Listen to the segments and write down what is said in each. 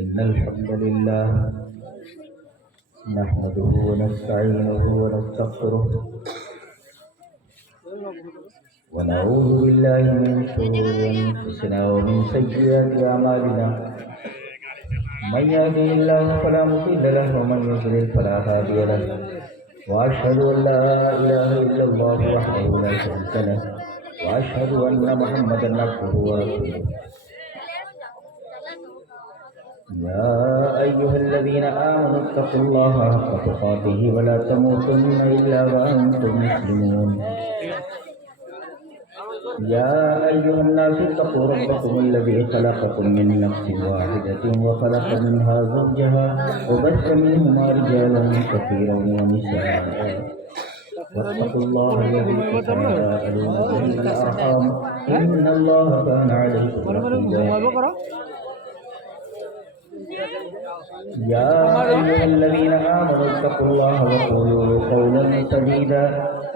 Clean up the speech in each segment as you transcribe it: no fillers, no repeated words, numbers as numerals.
إن الحمد لله نحمده ونستعينه ونستغفره ونعوذ بالله من شرور أنفسنا ومن سيئات أعمالنا من يهده الله فلا مضل له ومن يضلل فلا هادي له وأشهد أن لا إله إلا الله وحده لا شريك له وأشهد أن محمدا عبده ورسوله يا أيها الذين آمنوا اتقوا الله حق تقاته ولا تموتن إلا وأنتم مسلمون يا أيها الناس اتقوا ربكم الذي خلقكم من نفس واحدة وخلق منها زوجها وبث منهما رجالا كثيرا ونساء واتقوا الله الذي تساءلون به والأرحام إن الله كان عليكم رقيبا يا أيها الذين آمنوا اتقوا الله وقولوا قولا سديدا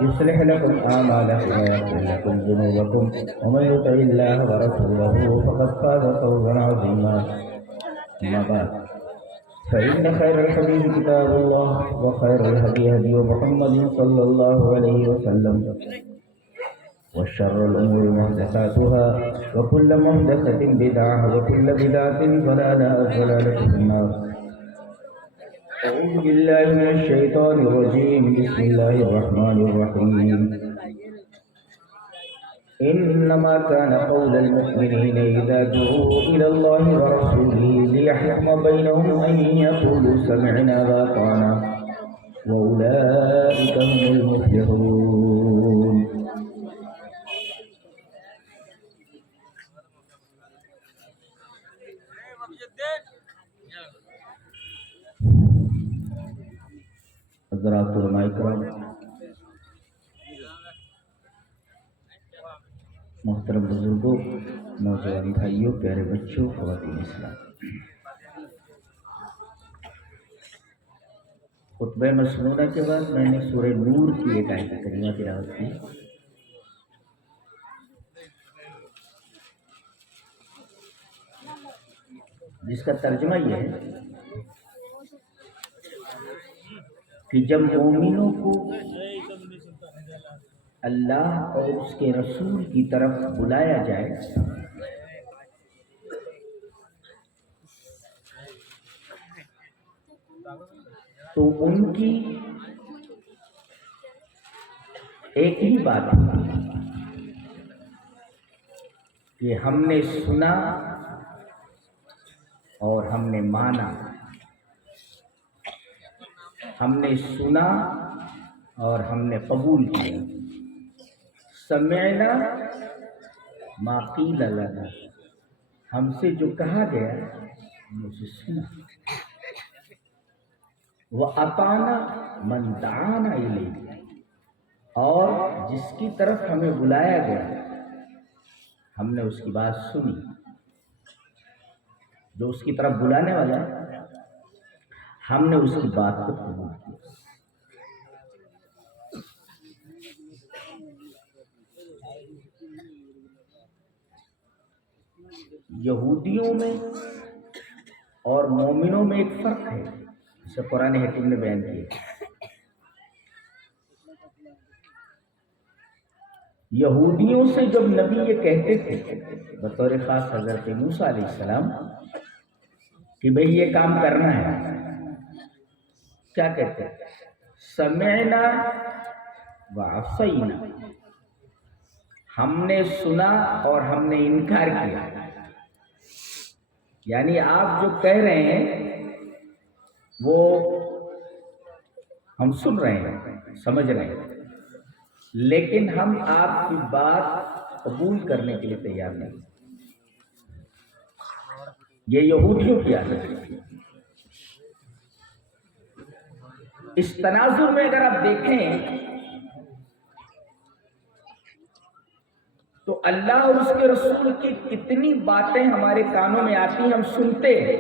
يصلح لكم أعمالكم ويغفر لكم ذنوبكم ومن يطع الله ورسوله فقد فاز فوزا عظيما أما بعد فإن خير الحديث كتاب الله وخير الهدي هدي محمد صلى الله عليه وسلم وشر الأمور محدثاتها وكل محدثة بدعة وكل بدعة ضلالة في النار. أعوذ بالله من الشيطان الرجيم. بسم الله الرحمن الرحيم. إنما كان قول المؤمنين إذا دعوا إلى الله ورسوله ليحكم بينهم أن يقولوا سمعنا وأطعنا وأولئك هم المفلحون. حضرات علماء کرام، محترم بزرگوں، نوجوان بھائیوں، پیارے بچوں، خواتین اسلام، خطبہ مسنونہ کے بعد میں نے سورہ نور کی ایک آیت کریمہ تلاوت کی جس کا ترجمہ یہ ہے کہ جب مومنوں کو اللہ اور اس کے رسول کی طرف بلایا جائے تو ان کی ایک ہی بات ہے کہ ہم نے سنا اور ہم نے مانا، ہم نے سنا اور ہم نے قبول کیا. سمعنا ما قیل لنا، ہم سے جو کہا گیا ہم نے اسے سنا. وَأَطَعْنَا مَنْ دَعَانَا إِلَيْهِ، اور جس کی طرف ہمیں بلایا گیا ہم نے اس کی بات سنی. جو اس کی طرف بلانے والا ہے ہم نے اس کی بات کو قبول کیا. یہودیوں میں اور مومنوں میں ایک فرق ہے جسے قرآن حکیم نے بیان کیا. یہودیوں سے جب نبی یہ کہتے تھے بطور خاص حضرت موسیٰ علیہ السلام کہ بھئی یہ کام کرنا ہے، کیا کہتے ہیں؟ سمعنا وعصینا، ہم نے سنا اور ہم نے انکار کیا. یعنی آپ جو کہہ رہے ہیں وہ ہم سن رہے ہیں، سمجھ رہے ہیں، لیکن ہم آپ کی بات قبول کرنے کے لیے تیار نہیں. یہ یہودیوں کی عادت ہے. اس تناظر میں اگر آپ دیکھیں تو اللہ اور اس کے رسول کی کتنی باتیں ہمارے کانوں میں آتی ہیں، ہم سنتے ہیں.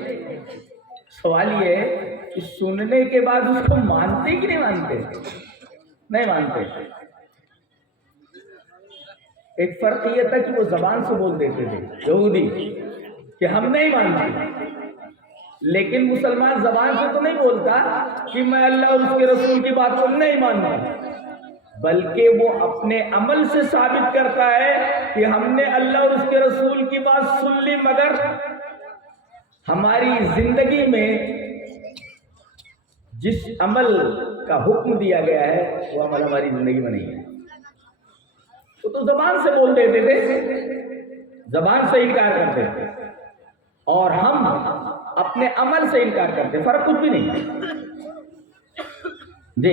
سوال یہ ہے کہ سننے کے بعد اس کو مانتے کہ نہیں مانتے؟ نہیں مانتے. ایک فرق یہ تھا کہ وہ زبان سے بول دیتے تھے یہودی کہ ہم نہیں مانتے، لیکن مسلمان زبان سے تو نہیں بولتا کہ میں اللہ اور اس کے رسول کی بات کو نہیں مانتا، بلکہ وہ اپنے عمل سے ثابت کرتا ہے کہ ہم نے اللہ اور اس کے رسول کی بات سن لی، مگر ہماری زندگی میں جس عمل کا حکم دیا گیا ہے وہ عمل ہماری زندگی میں نہیں ہے۔ تو زبان سے بول دیتے تھے، زبان سے انکار کرتے تھے، اور ہم اپنے عمل سے انکار کرتے، فرق کچھ بھی نہیں جی،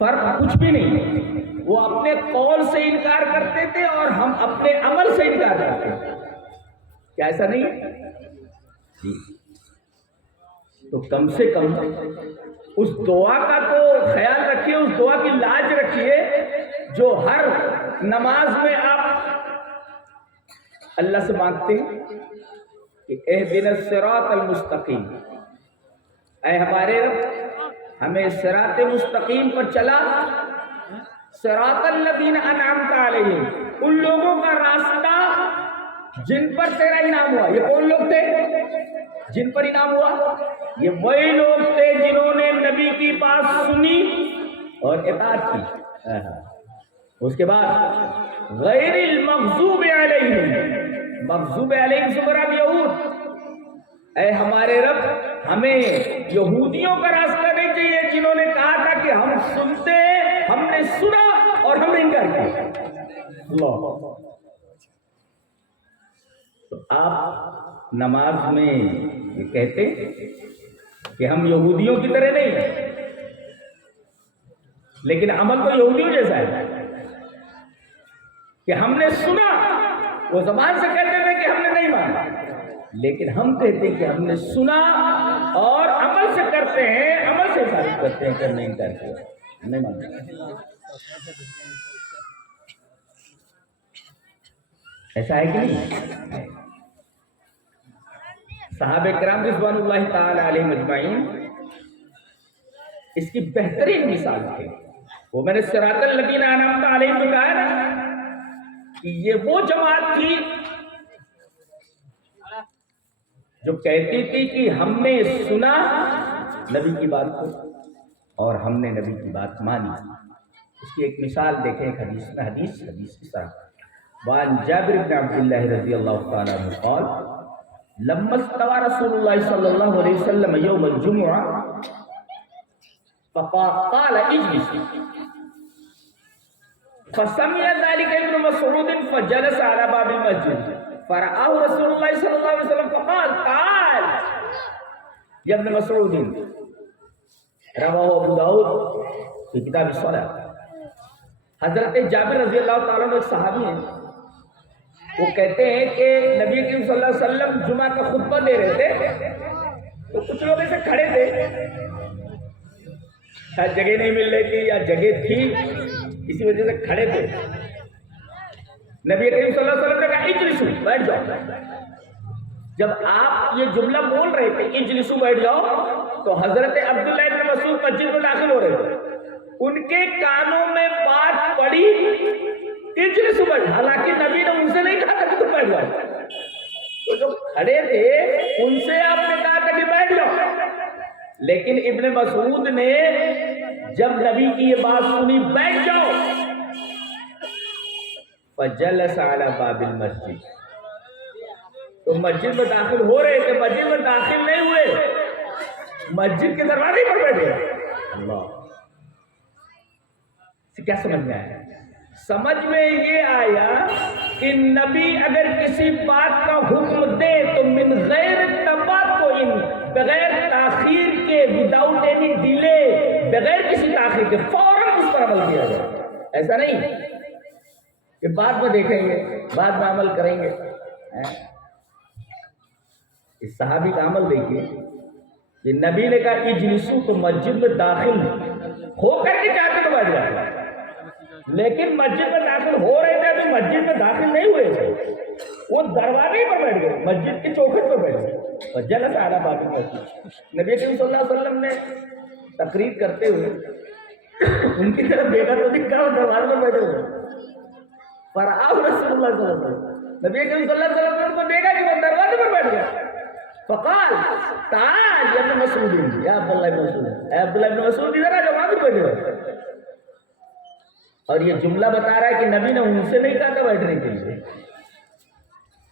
فرق کچھ بھی نہیں، وہ اپنے قول سے انکار کرتے تھے اور ہم اپنے عمل سے انکار کرتے تھے، کیا ایسا نہیں ہے؟ جی، تو کم سے کم اس دعا کا تو خیال رکھیے، اس دعا کی لاج رکھیے جو ہر نماز میں آپ اللہ سے مانگتے ہیں کہ اہدنا الصراط المستقیم، اے ہمارے رب ہمیں صراط مستقیم پر چلا، صراط الذین انعمت علیہم، ان لوگوں کا راستہ جن پر تیرا انعام ہوا۔ یہ کون لوگ تھے جن پر انعام ہوا؟ یہ وہی لوگ تھے جنہوں نے نبی کی بات سنی اور اطاعت کی۔ اس کے بعد غیر المغضوب علیہم، مغضوب علیہم سے مراد یہود، اے ہمارے رب ہمیں یہودیوں کا راستہ نہیں چاہیے جنہوں نے کہا تھا کہ ہم سنتے ہیں، ہم نے سنا اور ہم نے انکار کیا۔ اللہ، تو آپ نماز میں یہ کہتے کہ ہم یہودیوں کی طرح نہیں، لیکن عمل تو یہودیوں جیسا ہے کہ ہم نے سنا، وہ زبان سے کہتے تھے کہ ہم نے نہیں مانا، لیکن ہم کہتے ہیں کہ ہم نے سنا اور عمل سے کرتے ہیں، عمل سے ثابت کرتے ہیں کہ نہیں کرتے، نہیں مانتے۔ ایسا ہے کہ نہیں؟ صحابہ کرام رضوان اللہ تعالی علیہم اجمعین اس کی بہترین مثال تھے۔ وہ میں نے صراط الذین انعمت علیہم میں کہا نا کہ یہ وہ جماعت تھی جو کہتی تھی کہ ہم نے سنا نبی کی بات کو اور ہم نے نبی کی بات مانی۔ اس کی ایک مثال دیکھیں ایک حدیث میں، حدیث کی طرح وعن جابر بن عبد اللہ رضی اللہ تعالی عنہ قال لما استوى رسول الله صلى الله عليه وسلم يوم الجمعة فقال اجلس، فسمع ذلك ابن مسعود فجلس على باب المسجد فرآه رسول الله صلى الله عليه وسلم فقال تعال يا ابن مسعود، رواه ابو داود في کتاب الصلاة۔ حضرت جابر رضی اللہ تعالیٰ عنہ ایک صحابی ہیں، وہ کہتے ہیں کہ نبی کریم صلی اللہ علیہ وسلم جمعہ کا خطبہ دے رہے تھے، تو کچھ لوگ ایسے کھڑے تھے، شاید جگہ نہیں مل رہی تھی یا جگہ تھی اسی وجہ سے کھڑے تھے۔ نبی کریم صلی اللہ علیہ وسلم نے کہا اجلسو، بیٹھ جاؤ۔ جب آپ یہ جملہ بول رہے تھے اجلسو بیٹھ جاؤ، تو حضرت عبداللہ بن مسعود مسجد میں داخل ہو رہے تھے، ان کے کانوں میں بات پڑی اجلسو بیٹھ، حالانکہ نبی نے ان سے نہیں کہا تھا کہ تم بیٹھ جاؤ، تو جو کھڑے تھے ان سے آپ نے کہا تھا کہ بیٹھ جاؤ، لیکن ابن مسعود نے جب نبی کی یہ بات سنی بیٹھ جاؤ، فجلس علی باب المسجد، تو مسجد میں داخل ہو رہے تھے، مسجد میں داخل نہیں ہوئے، مسجد کے دروازے پر بیٹھے۔ اللہ، کیا سمجھ میں آیا؟ سمجھ میں یہ آیا کہ نبی اگر کسی بات کا حکم دے تو من غیر تباطؤ، بغیر تاخیر کے، وداؤٹ اینی ڈیلے، بغیر کسی تاخیر کے فوراً اس پر عمل کیا جائے۔ ایسا نہیں کہ بعد میں دیکھیں گے، بعد میں عمل کریں گے۔ اس صحابی کا عمل دیکھیے، یہ نبی نے کہا اجلسو، تو مسجد میں داخل ہو کر کے چاہتے تو بیٹھ جاتے، لیکن مسجد میں داخل ہو رہے تھے تو مسجد میں داخل نہیں ہوئے تھے، وہ دروازے پر بیٹھ گئے، مسجد کے چوکھٹ پر بیٹھ گئے، اور جلس علی باب المسجد۔ نبی کریم صلی اللہ علیہ وسلم نے تقریر کرتے ہوئے ان کی طرف دیکھا تو دکھا وہ دروازے پر بیٹھے ہوئے، فرآہ رسول اللہ صلی اللہ علیہ وسلم، نبی کریم صلی اللہ علیہ وسلم نے ان کو دیکھا کہ وہ دروازے پر بیٹھ گیا. فقال تعال یا ابن مسعود، یا عبداللہ ابن مسعود، اے عبداللہ ابن مسعود ادھر آ جاؤ، وہاں بیٹھے ہو. اور یہ جملہ بتا رہا ہے کہ نبی نے ان سے نہیں کہا تھا بیٹھنے کے لیے.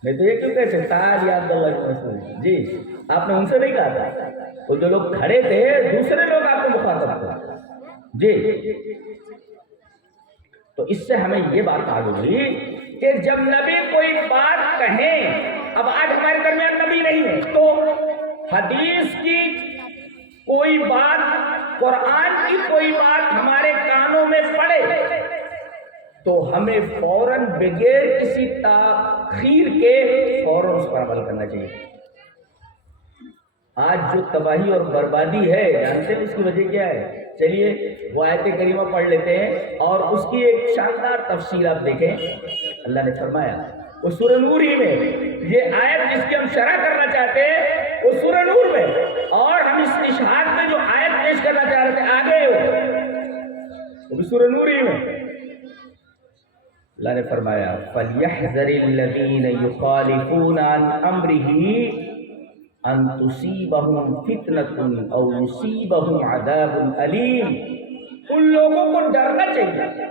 نہیں تو یہ کیوں کہتے تعال یا عبداللہ ابن مسعود؟ جی آپ نے ان سے نہیں کہا تھا، وہ جو لوگ کھڑے تھے دوسرے لوگ آپ کو مخاطب تھے. جی تو اس سے ہمیں یہ بات معلوم ہوئی کہ جب نبی کوئی بات کہیں، اب آج ہمارے درمیان نبی نہیں ہے تو حدیث کی کوئی بات، قرآن کی کوئی بات ہمارے کانوں میں پڑے تو ہمیں فوراً بغیر کسی تاخیر کے فوراً اس پر عمل کرنا چاہیے. آج جو تباہی اور بربادی ہے جانتے ہیں اس کی وجہ کیا ہے؟ چلیے وہ آیت کریمہ پڑھ لیتے ہیں اور اس کی ایک شاندار تفسیر آپ دیکھیں. اللہ نے فرمایا وہ سورہ نور ہی میں، یہ آیت جس کی ہم شرح کرنا چاہتے ہیں وہ سورہ نور میں، اور ہم اس اشاعت میں جو آیت پیش کرنا چاہ رہے تھے آگے وہ بھی سورہ نور ہی میں. اللہ نے فرمایا فَلْيَحْذَرِ الَّذِينَ يُخَالِفُونَ عَنْ أَمْرِهِ ان تصیبہم فتنۃ او یصیبہم عذاب علیم. ان لوگوں کو ڈرنا چاہیے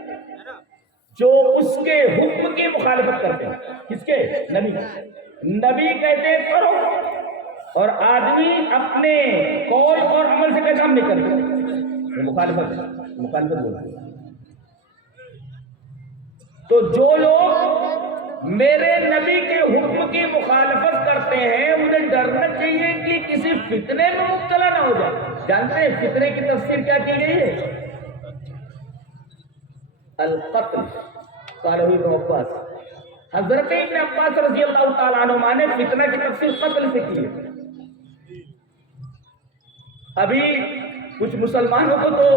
جو اس کے حکم کی مخالفت کرتے ہیں. کس کے؟ نبی کہتے ہیں کرو اور آدمی اپنے قول اور عمل سے کام نہیں کرتے، مخالفت بولتے ہیں. تو جو لوگ میرے نبی کے حکم کی مخالفت کرتے ہیں انہیں ڈرنا چاہیے کہ کسی فتنے میں مبتلا نہ ہو جائے. جانتے ہیں فتنے کی تفسیر کیا کی گئی ہے؟ القتل. قالہ ابن عباس، حضرت ابن عباس رضی اللہ تعالیٰ عنہ نے فتنہ کی تفسیر قتل سے کی ہے. ابھی کچھ مسلمانوں کو تو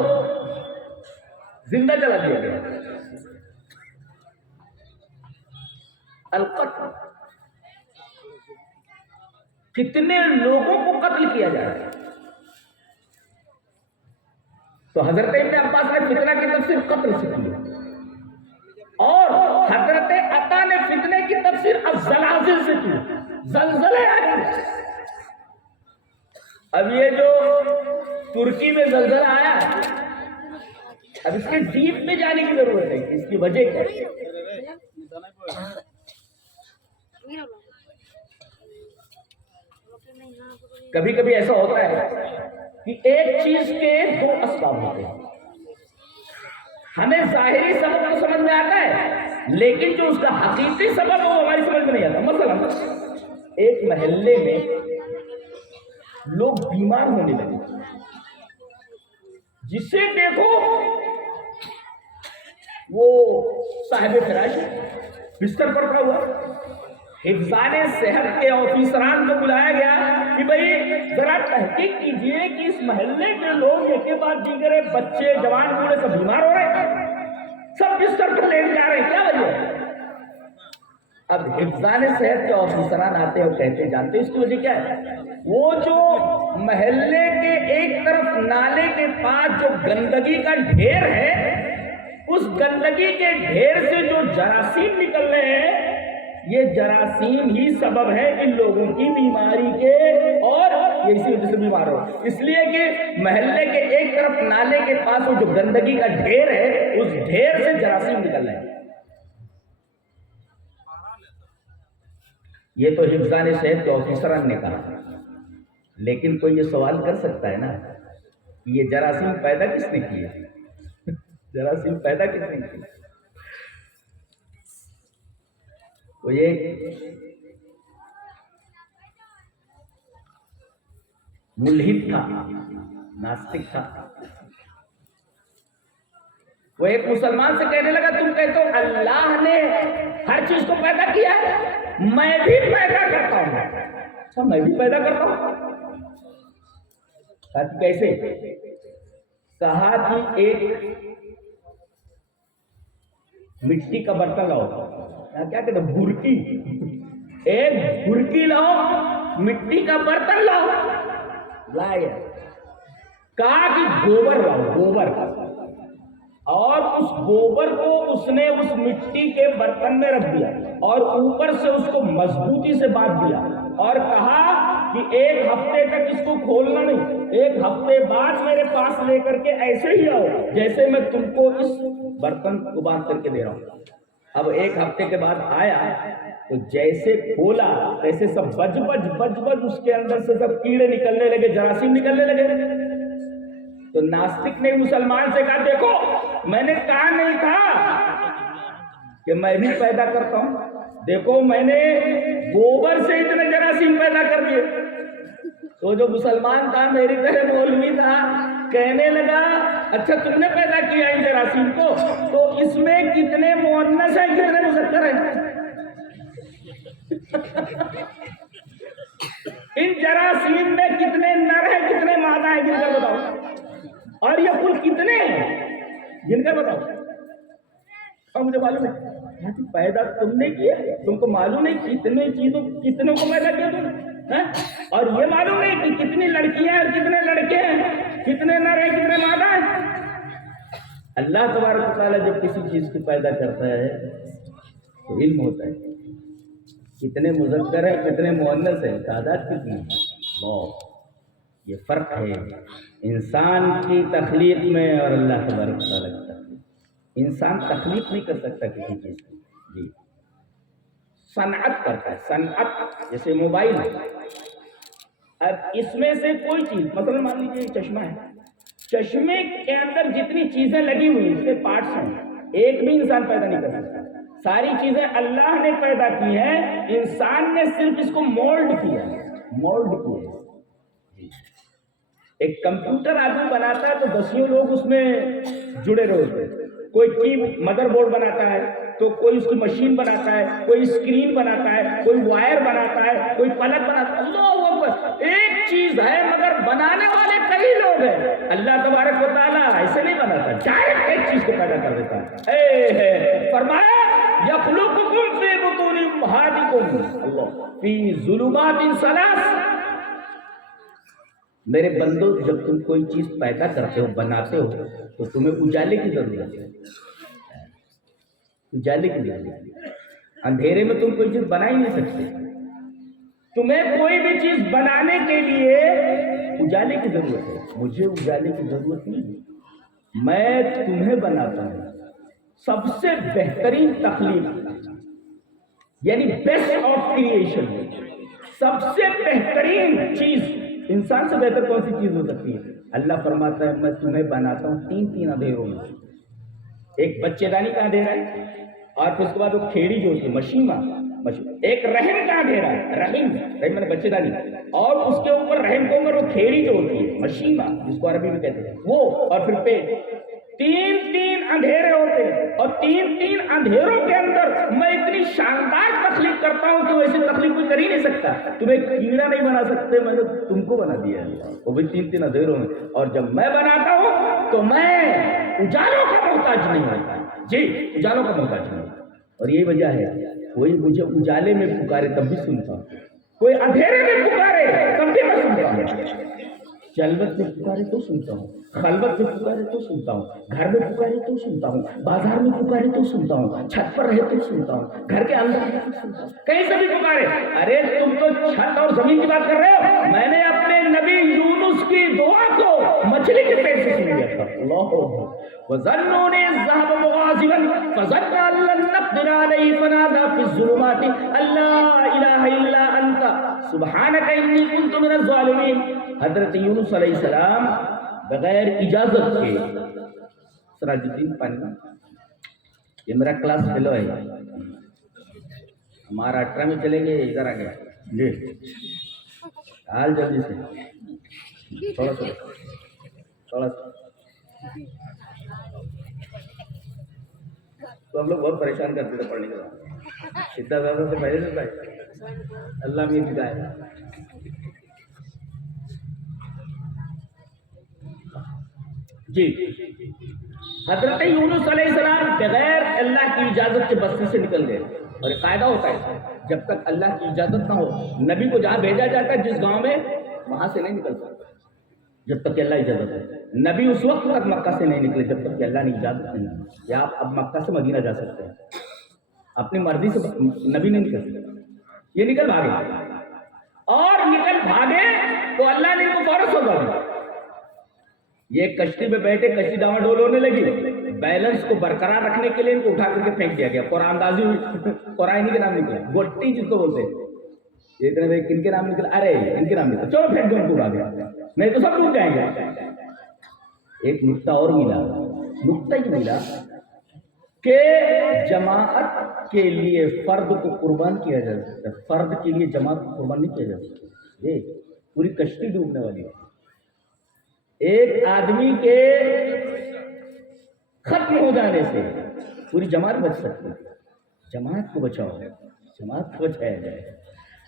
زندہ جلا دیا گیا. القتل، کتنے لوگوں کو قتل کیا جا رہا ہے. تو حضرت ابن عباس نے فتنہ کی تفسیر قتل سے کی اور حضرت عطا نے فتنے کی تفسیر الزلازل سے کی. زلزلے آئے. اب یہ جو ترکی میں زلزلہ آیا اب اس کے ڈیپ میں جانے کی ضرورت ہے، اس کی وجہ کیا ہے؟ کبھی کبھی ایسا ہوتا ہے کہ ایک چیز کے دو اسباب ہوتے ہیں. ہمیں ظاہری سبب تو سمجھ میں آتا ہے لیکن جو اس کا حقیقی سبب وہ ہماری سمجھ میں نہیں آتا. مثلا ایک محلے میں لوگ بیمار ہونے لگے، جسے دیکھو وہ صاحب فراش بستر پر پڑا ہوا. حفظان صحت کے آفیسران کو بلایا گیا کہ بھئی ذرا تحقیق کیجئے کہ اس محلے کے لوگ ایک کے بعد دیگر بچے جوان بوڑھے سب بیمار ہو رہے ہیں، سب بستر پر لیٹ جا رہے ہیں، کیا وجہ ہے؟ اب حفظان صحت کے آفیسران آتے ہیں اور کہتے جانتے اس کی وجہ کیا ہے؟ وہ جو محلے کے ایک طرف نالے کے پاس جو گندگی کا ڈھیر ہے، اس گندگی کے ڈھیر سے جو جراثیم نکل رہے ہیں یہ جراثیم ہی سبب ہے ان لوگوں کی بیماری کے، اور یہ اسی وجہ سے بیمار ہو. اس لیے کہ محلے کے ایک طرف نالے کے پاس وہ جو گندگی کا ڈھیر ہے اس ڈھیر سے جراثیم نکل رہے ہیں. یہ تو حفظان صحت کے آفیسران نے کہا. لیکن کوئی یہ سوال کر سکتا ہے نا یہ جراثیم پیدا کس نے کیا؟ جراثیم پیدا کس نے کی؟ وہ یہ ملحد تھا، ناستک تھا. وہ ایک مسلمان سے کہنے لگا تم کہتے ہو اللہ نے ہر چیز کو پیدا کیا ہے، میں بھی پیدا کرتا ہوں. اچھا میں بھی پیدا کرتا ہوں؟ کیسے؟ کہا کہ ایک مٹی کا برتن لاؤ، کیا کہتے ہیں بھرکی، ایک بھرکی لاؤ، مٹی کا برتن لاؤ. لایا. کہا کہ گوبر لاؤ، گوبر. اور اس گوبر کو اس نے اس مٹی کے برتن میں رکھ دیا اور اوپر سے اس کو مضبوطی سے باندھ دیا اور کہا کہ ایک ہفتے تک اس کو کھولنا نہیں، ایک ہفتے بعد میرے پاس لے کر کے ایسے ہی آؤ جیسے میں تم کو اس برتن کو باندھ کر کے دے رہا ہوں۔ اب ایک ہفتے کے بعد آیا تو جیسے کھولا ایسے سب بج بج اس کے اندر سے سب کیڑے نکلنے لگے، جراثیم نکلنے لگے۔ تو ناستک نے مسلمان سے کہا دیکھو میں نے کہا نہیں تھا کہ میں بھی پیدا کرتا ہوں، دیکھو میں نے گوبر سے اتنے جراثیم پیدا کر دیے۔ تو جو مسلمان تھا میری طرح مولوی تھا کہنے لگا اچھا تم نے پیدا کیا ان جراثیم کو، تو اس میں کتنے مؤنث ہیں کتنے مذکر ہیں؟ ان جراثیم میں کتنے نر ہیں کتنے مادہ ہیں جن کا بتاؤ، اور یہ کل کتنے ہیں جن کا بتاؤ۔ اور مجھے معلوم ہے پیدا تم نے کیا، تم کو معلوم نہیں کتنوں کو پیدا کیا تم نے، اور یہ معلوم نہیں کہ کتنی لڑکیاں اور کتنے لڑکے ہیں، کتنے نر ہیں کتنے مادہ ہیں۔ اللہ تبارک و تعالیٰ جب کسی چیز کو پیدا کرتا ہے تو علم ہوتا ہے کتنے مذکر ہیں کتنے مؤنث ہیں، تعداد کتنی ہے۔ یہ فرق ہے انسان کی تخلیق میں اور اللہ تبارک و تعالیٰ کی تخلیق۔ انسان تخلیق نہیں کر سکتا کسی چیز کی، جی صنعت کرتا ہے، صنعت جیسے موبائل ہے۔ اب اس میں سے کوئی چیز مثلا مان لیجیے چشمہ ہے، چشمے کے اندر جتنی چیزیں لگی ہوئی اس کے پارٹس ہیں، ایک بھی انسان پیدا نہیں کر سکتا، ساری چیزیں اللہ نے پیدا کی ہیں، انسان نے صرف اس کو مولڈ کیا ہے، مولڈ کیا ہے۔ ایک کمپیوٹر آدمی بناتا ہے تو دسیوں لوگ اس میں جڑے رہتے ہیں، کوئی کی مدر بورڈ بناتا ہے تو کوئی اس کی مشین بناتا ہے، کوئی اسکرین بناتا ہے، کوئی وائر بناتا ہے، کوئی پلک بناتا ہے۔ اللہ اکبر، ایک چیز ہے مگر بنانے والے کئی لوگ ہیں۔ اللہ تبارک و تعالیٰ ایسے نہیں بناتا، ڈائریکٹ ایک چیز کو پیدا کر دیتا ہے۔ فرمایا یخلقکم فی بطون امہاتکم اللہ فی ظلمات ثلاث۔ میرے بندو جب تم کوئی چیز پیدا کرتے ہو بناتے ہو تو تمہیں اجالے کی ضرورت ہے، اجالے کی ضرورت ہے۔ اندھیرے میں تم کوئی چیز بنا ہی نہیں سکتے، تمہیں کوئی بھی چیز بنانے کے لیے اجالے کی ضرورت ہے۔ مجھے اجالے کی ضرورت نہیں ہے، میں تمہیں بناتا ہوں۔ سب سے بہترین تخلیق یعنی بیسٹ آف کریشن، سب سے بہترین چیز، انسان سے بہتر کون سی چیز ہو سکتی ہے؟ اللہ فرماتا ہے میں تمہیں بناتا ہوں تین اندھیروں میں، ایک بچے دانی کا اندھیرا ہے، اور پھر اس کے بعد وہ کھیڑی جو ہوتی ہے مشیمہ، ایک رحم کا اندھیرا ہے، رحم میں بچے دانی، اور اس کے اوپر رحم کے اوپر وہ کھیڑی جو ہوتی ہے مشیمہ جس کو عربی میں کہتے ہیں وہ، اور پھر پیٹ۔ تین اندھیرے ہوتے ہیں، اور تین اندھیروں کے اندر میں اتنی شاندار تخلیق کرتا ہوں کہ ویسے تخلیق کوئی کر ہی نہیں سکتا۔ تمہیں کیڑا نہیں بنا سکتے، میں نے تم کو بنا دیا ہے، وہ بھی تین اندھیروں میں۔ اور جب میں بناتا ہوں تو میں اجالوں کا محتاج نہیں ہوتا، جی اجالوں کا محتاج نہیں ہوتا۔ اور یہی وجہ ہے کوئی مجھے اجالے میں پکارے تب بھی سنتا ہوں، کوئی اندھیرے میں پکارے تب بھی میں سنتا ہوں، جلوت میں پکارے تو سنتا ہوں، خلوت میں پکارے تو سنتا ہوں، گھر میں پکارے تو سنتا ہوں، بازار میں پکارے تو سنتا ہوں، چھت پر رہے تو سنتا ہوں، گھر کے اندر رہے تو سنتا ہوں، کہیں سے بھی پکارے۔ ارے تم تو چھت اور زمین کی بات کر رہے ہو، میں نے اپنے نبی یونس کی دعا کو مچھلی کے پیٹ سے سن لیا تھا۔ اللہ وَظَنُّونِ الذَّهَبَ مُغَاضِبًا فَظَنَّ أَن لَّن نَّقْدِرَ عَلَيْهِ فَنَادَىٰ فِي الظُّلُمَاتِ أَن لَّا إِلَٰهَ إِلَّا أَنتَ سُبْحَانَكَ إِنِّي كُنتُ مِنَ الظَّالِمِينَ۔ حضرت یونس علیہ السلام بغیر اجازت کے، سراج الدین پانی یہ میرا کلاس فیلو ہے، ہمارا 18 میں چلیں گے، ادھر آ گیا جی حال جلدی سے تھوڑا سا تو ہم لوگ بہت پریشان کرتے تھے پڑھنے کے بعد، اتنا زیادہ سے پہلے سے بھائی اللہ میں ہدایت۔ جی حضرت یونس علیہ السلام بغیر اللہ کی اجازت کے بستی سے نکل گئے، اور ایک قاعدہ ہوتا ہے جب تک اللہ کی اجازت نہ ہو نبی کو جہاں بھیجا جاتا ہے جس گاؤں میں، وہاں سے نہیں نکل سکتا، جب تک کہ اللہ اجازت ہے. نبی اس وقت تک مکہ سے نہیں نکلے جب تک کہ اللہ نے اجازت نہیں دی کہ آپ اب مکہ سے مدینہ جا سکتے ہیں. اپنی مرضی سے نبی نہیں نکل سکتے. یہ نکل بھاگے اور نکل بھاگے تو اللہ نے ان کو فوراً سزا دی. یہ کشتی میں بیٹھے, کشتی ڈاواں ڈول ہونے لگی, بیلنس کو برقرار رکھنے کے لیے ان کو اٹھا کر کے پھینک دیا گیا. قرآن اندازی ہوئی, قرآن کے نام نکلا, گوٹی جس کو بولتے ہیں. یہ اتنے بھائی کن کے نام نکلا, ارے ان کے نام نکلا, چلو پھینک دو ان کو آگے, نہیں تو سب ڈوب جائیں گے. ایک نقطہ اور ملا, نقطہ یہ ملا کہ جماعت کے لیے فرد کو قربان کیا جا سکتا ہے, فرد کے لیے جماعت کو قربان نہیں کیا جا سکتا. یہ پوری کشتی ڈوبنے والی ہے. ایک آدمی کے ختم ہو جانے سے پوری جماعت بچ سکتی ہے. جماعت کو بچاؤ, جماعت کو بچایا جائے.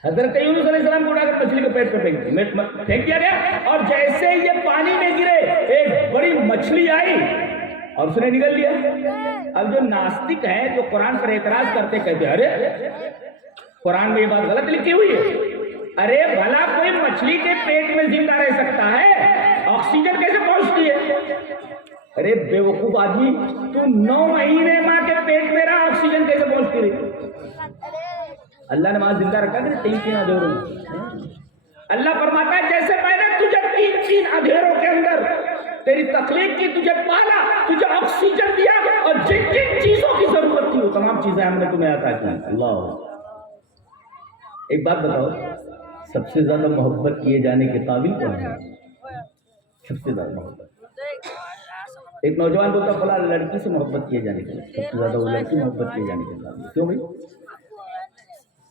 حضرت یونس علیہ السلام کو اٹھا کر مچھلی کے پیٹ پہ پھینک دیا گیا, اور جیسے یہ پانی میں گرے ایک بڑی مچھلی آئی اور اس نے نگل لیا. اب جو ناستک ہیں, جو قرآن پر اعتراض کرتے, کہتے ارے قرآن میں یہ بات غلط لکھی ہوئی ہے. ارے بھلا کوئی مچھلی کے پیٹ میں زندہ رہ سکتا ہے, آکسیجن کیسے پہنچتی ہے؟ ارے بے وقوف آدمی, تو 9 مہینے ماں کے پیٹ میں رہا, آکسیجن کیسے پہنچتی رہی؟ اللہ نے وہاں زندہ رکھا کہ 3 اندھیروں میں. اللہ فرماتا ہے جیسے میں نے تجھے 3 اندھیروں کے اندر تیری تخلیق کی, تجھے پالا, تجھے آکسیجن دیا, اور جن جن چیزوں کی ضرورت تھی وہ تمام چیزیں ہم نے تمہیں عطا کی. اللہ, ایک بات بتاؤ, سب سے زیادہ محبت کیے جانے کے قابل کون ہے؟ سب سے زیادہ محبت, ایک نوجوان بولتا فلاں لڑکی سے محبت کیے جانے کے, سب سے زیادہ وہ لڑکی محبت کیے جانے کے قابل. کیوں بھائی؟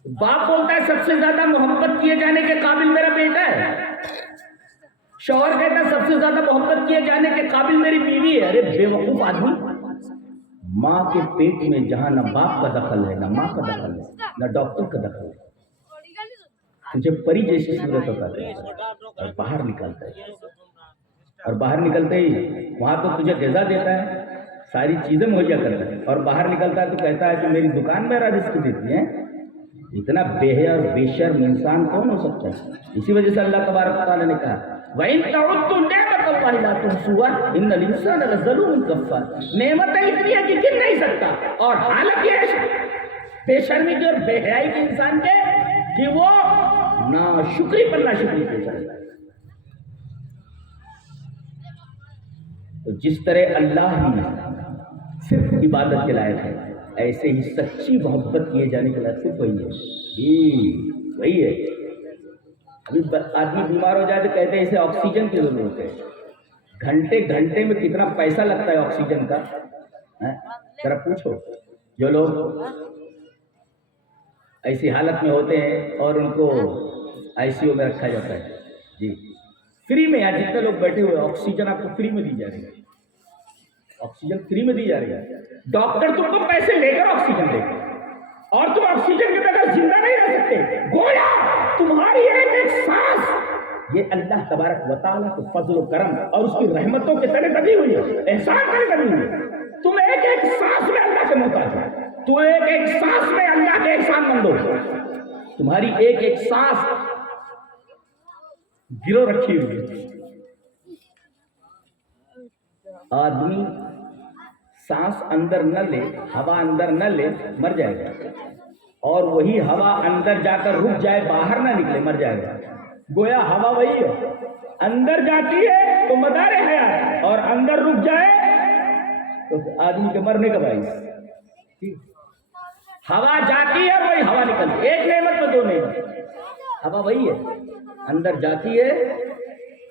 باپ بولتا ہے سب سے زیادہ محبت کیے جانے کے قابل میرا بیٹا ہے. شوہر کہتا ہے سب سے زیادہ محبت کیے جانے کے قابل میری بیوی ہے. ارے بے وقوف آدمی, ماں کے پیٹ میں جہاں نہ باپ کا دخل ہے, نہ ماں کا دخل ہے, نہ ڈاکٹر کا دخل ہے, تجھے پری جیسی صورت ہوتا ہے اور باہر نکلتا ہے, اور باہر نکلتے ہی وہاں تو تجھے غذا دیتا ہے, ساری چیزیں مہیا کرتا ہے, اور باہر نکلتا ہے تو کہتا ہے کہ میری دکان میرا رزق دیتی ہے. اتنا بے حیا اور بے شرم انسان کون ہو سکتا ہے؟ اسی وجہ سے اللہ تبارک و تعالیٰ نے کہا وَإِن تَعُدُّوا نِعْمَتَ اللَّهِ لَا تُحْصُوهَا إِنَّ الْإِنسَانَ لَظَلُومٌ كَفَّارٌ. نعمتیں اتنی ہے کہ گن نہیں سکتا, اور حالت یہ ہے بے شرمی کی اور بے حیائی کے انسان کے کہ وہ ناشکری پر ناشکری پیش کرتا ہے. تو جس طرح اللہ ہی صرف عبادت کے لائق ہے, ایسے ہی سچی محبت کیے جانے کے لائق صرف وہی ہے. وہی ہے. ابھی آدمی بیمار ہو جائے تو کہتے ہیں اسے آکسیجن کی ضرورت ہے. گھنٹے گھنٹے میں کتنا پیسہ لگتا ہے آکسیجن کا, ذرا پوچھو. جو لوگ ایسی حالت میں ہوتے ہیں اور ان کو ICU میں رکھا جاتا ہے, جی فری میں, یہاں جتنے لوگ بیٹھے ہوئے آکسیجن آپ کو فری میں دی جا رہی ہے, آکسیجن فری میں دی جا رہی ہے. ڈاکٹر تم کو پیسے لے کر آکسیجن دے گا, اور تم آکسیجن کے بغیر زندہ نہیں رہ سکتے. گویا تمہاری ایک سانس یہ اللہ تبارک و تعالیٰ کے فضل و کرم اور اس کی رحمتوں کے تلے دبی ہوئی ہے, احسان کرے دبی ہوئی ہے. تم ایک سانس میں اللہ کے محتاج ہو, تو ایک سانس میں اللہ کے احسان مند ہو. تمہاری ایک سانس گرو رکھی ہوئی ہے. آدمی سانس اندر نہ لے, ہوا اندر نہ لے, مر جائے گا, اور وہی ہوا اندر جا کر رک جائے, باہر نہ نکلے, مر جائے گا. گویا ہوا وہی ہے, اندر جاتی ہے تو مدار حیات, اور اندر رک جائے تو آدمی کے مرنے کا باعث. ہوا جاتی ہے وہی ہوا نکلتی, ایک نعمت میں 2 نعمت. ہوا وہی ہے, اندر جاتی ہے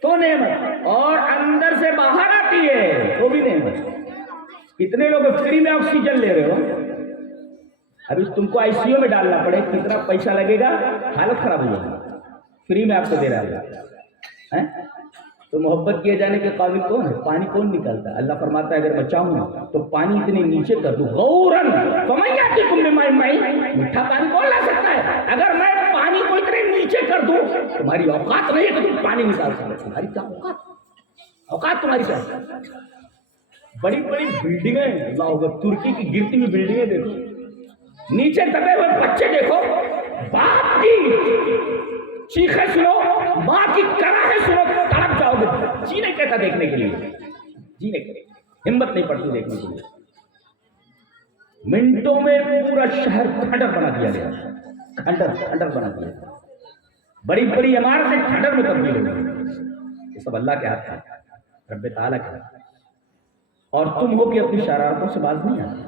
تو نعمت, اور اندر سے باہر آتی ہے تو بھی نعمت. کتنے لوگ فری میں آکسیجن لے رہے ہو, ابھی تم کو ICU میں ڈالنا پڑے, کتنا پیسہ لگے گا, حالت خراب ہو جائے گی. فری میں آپ کو دے رہا ہے. تو محبت کیے جانے کے قابل کون ہے؟ پانی کون نکالتا ہے؟ اللہ فرماتا ہے اگر میں چاہوں تو پانی اتنے نیچے کر دوں, غوراً فَمَن يَأْتِكُم بِمَاءٍ مَّعِينٍ, میٹھا پانی کون لا سکتا ہے؟ اگر میں پانی کو اتنے نیچے کر دوں, تمہاری اوقات نہیں ہے کہ تم پانی نکال سکتے. تمہاری کیا اوقات تمہاری کیا؟ بڑی بڑی بلڈنگیں, اللہ اکبر, ترکی کی گرتی ہوئی بلڈنگیں دیکھو, نیچے دبے ہوئے بچے دیکھو, باپ کی چیخیں سنو, ماں کی کراہیں سنو, تڑپ جاؤ گے. جی نہیں کہتا دیکھنے کے لیے، جی نہیں کہتا، ہمت نہیں پڑتی دیکھنے کے لیے۔ منٹوں میں پورا شہر کھنڈر بنا دیا گیا، کھنڈر بنا دیا گیا، بڑی بڑی عمارتیں کھنڈر میں تبدیل ہو گئی۔ یہ سب اللہ کے ہاتھ ہے، رب تعالیٰ کے ہاتھ ہے، اور تم ہو کہ اپنی شرارتوں سے باز نہیں آتے۔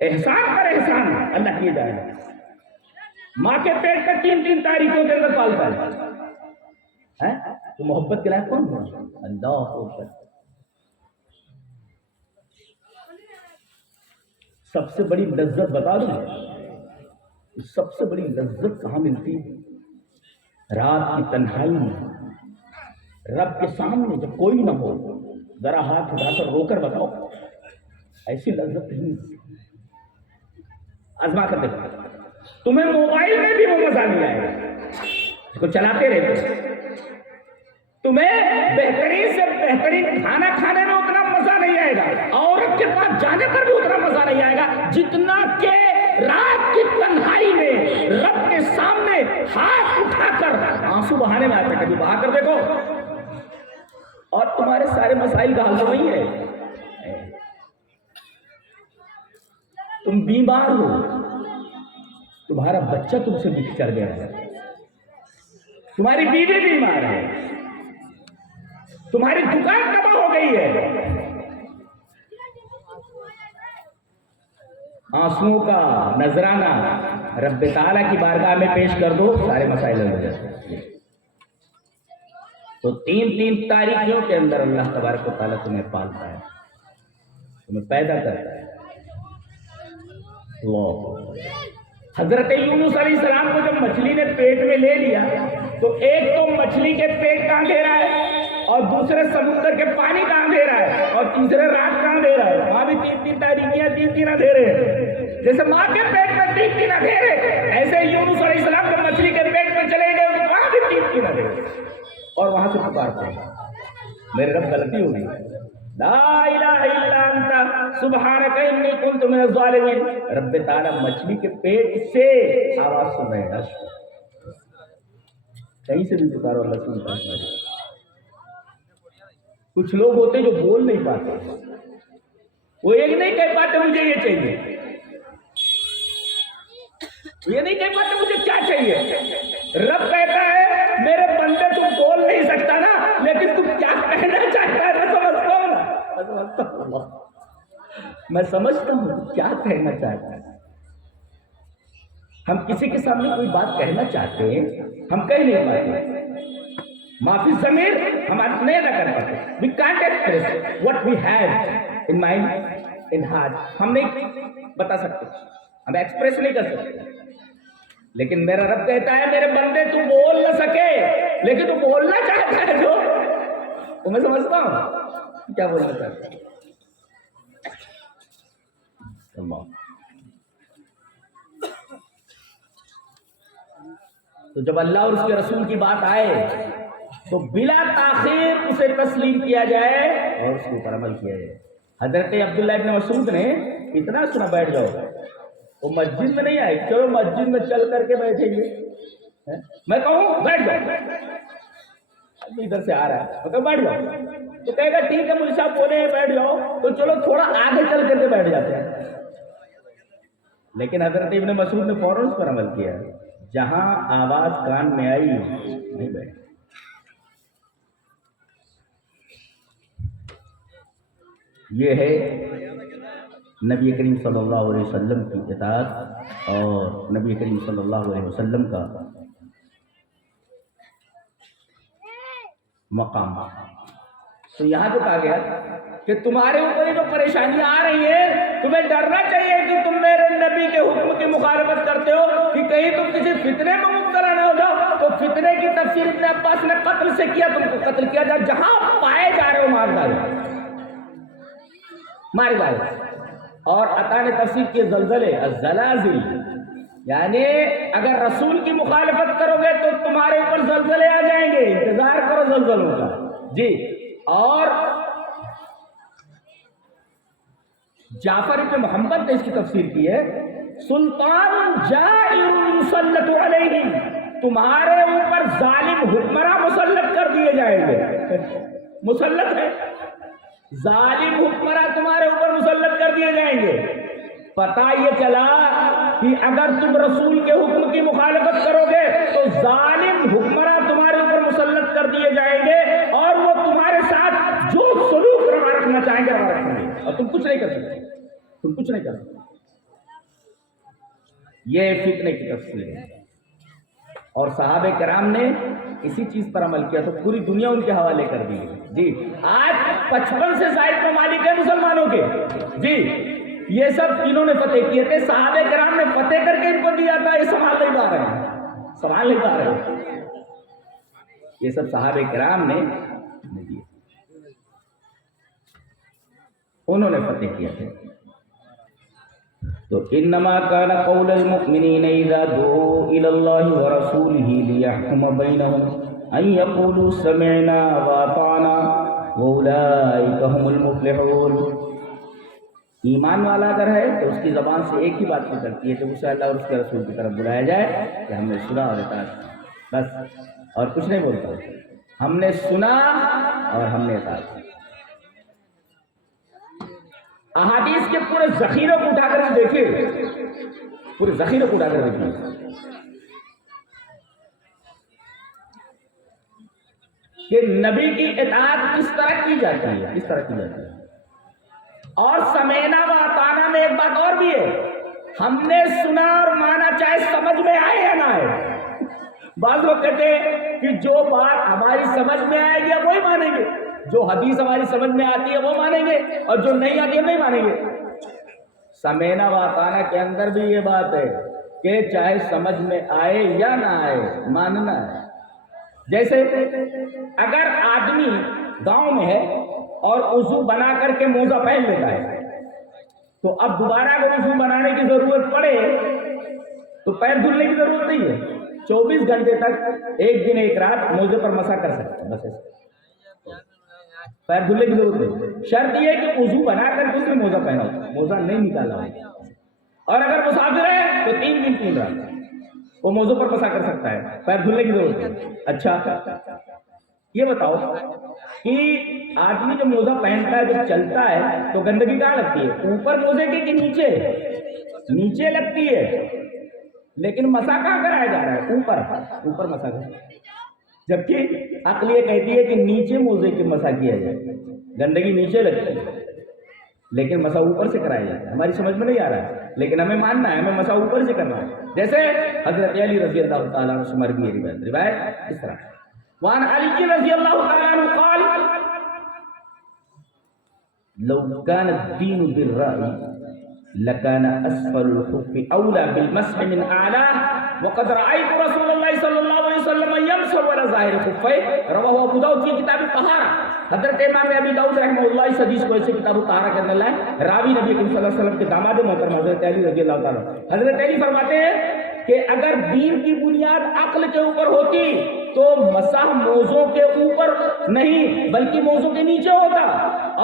احسان پر احسان اللہ کیے جائے گا۔ ماں کے پیٹ میں 3 تاریخوں کے اندر پالتا ہے، تو محبت کے لائق کون ہے؟ اللہ اکبر۔ سب سے بڑی لذت بتا دوں، سب سے بڑی لذت کہاں ملتی ہے؟ رات کی تنہائی میں رب کے سامنے جب کوئی نہ ہو، ذرا ہاتھ اٹھا کر رو کر بتاؤ، ایسی لذت نہیں ملتی۔ آزما کر دیکھو، تمہیں موبائل میں بھی وہ مزہ نہیں آئے گا اس کو چلاتے رہتے، تمہیں بہترین سے بہترین کھانا کھانے میں اتنا مزہ نہیں آئے گا، عورت کے پاس جانے پر بھی اتنا مزہ نہیں آئے گا جتنا کہ رات کی تنہائی میں رب کے سامنے ہاتھ اٹھا کر آنسو بہانے میں آتا ہے۔ کبھی بہا کر دیکھو، اور تمہارے سارے مسائل کا حل تو وہی ہے۔ تم بیمار ہو، تمہارا بچہ تم سے بچھڑ گیا ہے، تمہاری بیوی بیمار ہے، تمہاری دکان تباہ ہو گئی ہے، آنسوؤں کا نذرانہ رب تعالیٰ کی بارگاہ میں پیش کر دو، سارے مسائل ہو جاتے ہیں۔ تو 3 تاریخیوں کے اندر اللہ تبارک و تعالیٰ تمہیں پالتا ہے، تمہیں پیدا کرتا ہے۔ اللہ، حضرت یونس علیہ السلام کو جب مچھلی نے پیٹ میں لے لیا تو ایک تو مچھلی کے پیٹ کا اندھیرا ہے، اور دوسرے سمندر کے پانی کا اندھیرا ہے، اور تیسرے رات کا اندھیرا ہے۔ وہاں بھی 3 تاریخیاں، 3 اندھیرے ہیں۔ جیسے ماں کے پیٹ میں 3 اندھیرے، ایسے یونس علیہ السلام جب مچھلی کے پیٹ میں چلے گئے تو وہاں بھی 3 اندھیرے، اور وہاں سے پکارتے ہیں میرے رب غلطی ہوگی، لا الہ الا انت سبحانک انی کنت من الظالمین۔ رب تعالیٰ مچھلی کے پیٹ سے آواز سن رہے ہیں، کہیں سے بھی پکارو اللہ سنتا ہے۔ کچھ لوگ ہوتے ہیں جو بول نہیں پاتے، وہ ایک نہیں کہہ پاتے مجھے یہ چاہیے، یہ نہیں کہہ پاتے مجھے کیا چاہیے۔ رب کہتا ہے میرے بندے تم بول نہیں سکتا نا، لیکن تم کیا کہنا چاہتا ہے میں سمجھتا ہوں کیا کہنا چاہتا ہے۔ ہم کسی کے سامنے کوئی بات کہنا چاہتے ہیں، ہم کہہ نہیں پاتے، معافی ضمیر ہم نہیں ادا کر پاتے۔ We can't express what we have in mind, in heart۔ ہم نہیں بتا سکتے، ہم ایکسپریس نہیں کر سکتے، لیکن میرا رب کہتا ہے میرے بندے تو بول نہ سکے لیکن تو بولنا چاہتا ہے، جو تو میں سمجھتا ہوں کیا بولنا چاہتا ہے۔ تو جب اللہ اور اس کے رسول کی بات آئے تو بلا تاخیر اسے تسلیم کیا جائے اور اس کے اوپر عمل کیا جائے۔ حضرت عبداللہ ابن مسعود نے اتنا سنا بیٹھ جاؤ، وہ مسجد میں نہیں آئے، چلو مسجد میں چل کر کے بیٹھیں گے، میں کہوں بیٹھ جاؤ، ادھر سے آ رہا ہے میں کہوں بیٹھ جاؤ، تو کہے گا ٹھیک ہے مجھے صاحب بولے بیٹھ جاؤ، تو چلو تھوڑا آگے چل کر کے بیٹھ جاتے ہیں۔ لیکن حضرت ابن مسعود نے فوراً اس پر عمل کیا، جہاں آواز کان میں آئی نہیں بیٹھ۔ یہ ہے نبی کریم صلی اللہ علیہ وسلم کی اطاعت اور نبی کریم صلی اللہ علیہ وسلم کا مقام۔ تو یہاں جو کہا گیا کہ تمہارے اوپر جو پریشانیاں آ رہی ہیں تمہیں ڈرنا چاہیے کہ تم میرے نبی کے حکم کی مخالفت کرتے ہو کہ کہیں تم کسی فتنے میں مبتلا نہ ہو جاؤ۔ تو فتنے کی تفسیر ابن عباس نے قتل سے کیا، تم کو قتل کیا جائے، جہاں پائے جا رہے ہو مار ڈالو، مار ڈالو۔ اور عطا نے تفسیر کی زلزلے، الزلازل، یعنی اگر رسول کی مخالفت کرو گے تو تمہارے اوپر زلزلے آ جائیں گے، انتظار کرو زلزلوں کا جی۔ اور جعفر ابن محمد نے اس کی تفسیر کی ہے، سلطان جائر یسلط علیہ، تمہارے اوپر ظالم حکمراں مسلط کر دیے جائیں گے. مسلط ہے، ظالم حکمراں تمہارے اوپر مسلط کر دیے جائیں گے. پتہ یہ چلا کہ اگر تم رسول کے حکم کی مخالفت کرو گے تو ظالم حکمراں تمہارے اوپر مسلط کر دیے جائیں گے اور وہ تمہارے ساتھ جو سلوک روا رکھنا چاہیں گے روا رکھیں گے اور تم کچھ نہیں کر سکتے. تم کچھ نہیں کر سکتے. یہ فتنے کی تفصیل ہے. اور صحابہ کرام نے اسی چیز پر عمل کیا تو پوری دنیا ان کے حوالے کر دی. جی آج 55 سے زائد ممالک ہیں مسلمانوں کے. جی یہ سب انہوں نے فتح کیے تھے. صحابہ کرام نے فتح کر کے ان کو دیا تھا. یہ سنبھال نہیں پا رہے ہیں، سنبھال نہیں پا رہے ہیں. یہ سب صحابہ کرام نے دیے، انہوں نے فتح کیا تھا. تو انما كان قول المؤمنين اذا دعوا الى الله ورسوله ليحكم بينهم ان يقولوا سمعنا واطعنا واولئك هم المفلحون. ایمان والا اگر ہے تو اس کی زبان سے ایک ہی بات نکلتی ہے کہ اسے اللہ اور اس کے رسول کی طرف بلایا جائے کہ ہم نے سنا اور اطاعت، بس اور کچھ نہیں بولتا. ہم نے سنا اور ہم نے اطاعت. احادیث کے پورے ذخیرے کو اٹھا کر دیکھیے، پورے ذخیرے کو اٹھا کر دیکھیے کہ نبی کی اطاعت کس طرح کی جاتی ہے، کس طرح کی جاتی ہے. اور سمینا و اطانا میں ایک بات اور بھی ہے، ہم نے سنا اور مانا چاہے سمجھ میں آئے یا نہ آئے. بعض لوگ کہتے ہیں کہ جو بات ہماری سمجھ میں آئے گی وہی مانیں گے، جو حدیث ہماری سمجھ میں آتی ہے وہ مانیں گے اور جو نہیں آتی ہے نہیں مانیں گے. سمینا و اطانا کے اندر بھی یہ بات ہے کہ چاہے سمجھ میں آئے یا نہ آئے ماننا ہے. جیسے اگر آدمی گاؤں میں ہے اور وضو بنا کر کے موزہ پہن لیتا ہے تو اب دوبارہ اگر وضو بنانے کی ضرورت پڑے تو پیر دھلنے کی ضرورت نہیں ہے. 24 گھنٹے تک ایک دن ایک رات موزے پر مسا کر سکتے ہیں، بس ایسے پیر دھلنے کی ضرورت نہیں. شرط یہ ہے کہ وضو بنا کر کے اس نے موزہ پہنا ہو، موزہ نہیں نکالا ہو. اور اگر مسافر ہے تو 3 دن 3 رات وہ موزوں پر مسا کر سکتا ہے، پیر دھلنے کی ضرورت نہیں. اچھا یہ بتاؤ کہ آدمی جب موزہ پہنتا ہے جب چلتا ہے تو گندگی کہاں لگتی ہے؟ اوپر موزے کے کہ نیچے؟ نیچے لگتی ہے. لیکن مسا کہاں کرایا جا رہا ہے؟ اوپر مسا کرایا. جبکہ عقل یہ کہتی ہے کہ نیچے موزے کے مسا کیا جائے، گندگی نیچے لگتی ہے لیکن مسا اوپر سے کرایا جاتا ہے. ہماری سمجھ میں نہیں آ رہا ہے لیکن ہمیں ماننا ہے، ہمیں مسا اوپر سے کرنا ہے. جیسے حضرت علی رضی اللہ تعالیٰ عنہ سے مروی ہے روایت اس طرح، وعن علی رضی اللہ تعالیٰ عنہ قال لو كان الدين بالرأي لكان اسفل الخف اولى بالمسح من اعلاه وقد رايت رسول الله صلى الله عليه وسلم يمسح على ظاهر الخفين رواه ابو داؤد في کتاب الطہارہ. حضرت امام ابی داؤد رحمہ اللہ اس حدیث کو ایسے کتاب الطہارہ کے اندر لائے. راوی نبی کریم صلی اللہ علیہ وسلم کے داماد محترم حضرت علی رضی اللہ تعالیٰ. حضرت علی فرماتے ہیں کہ اگر دین کی بنیاد عقل کے اوپر ہوتی تو مسح موزوں کے اوپر نہیں بلکہ موزوں کے نیچے ہوتا.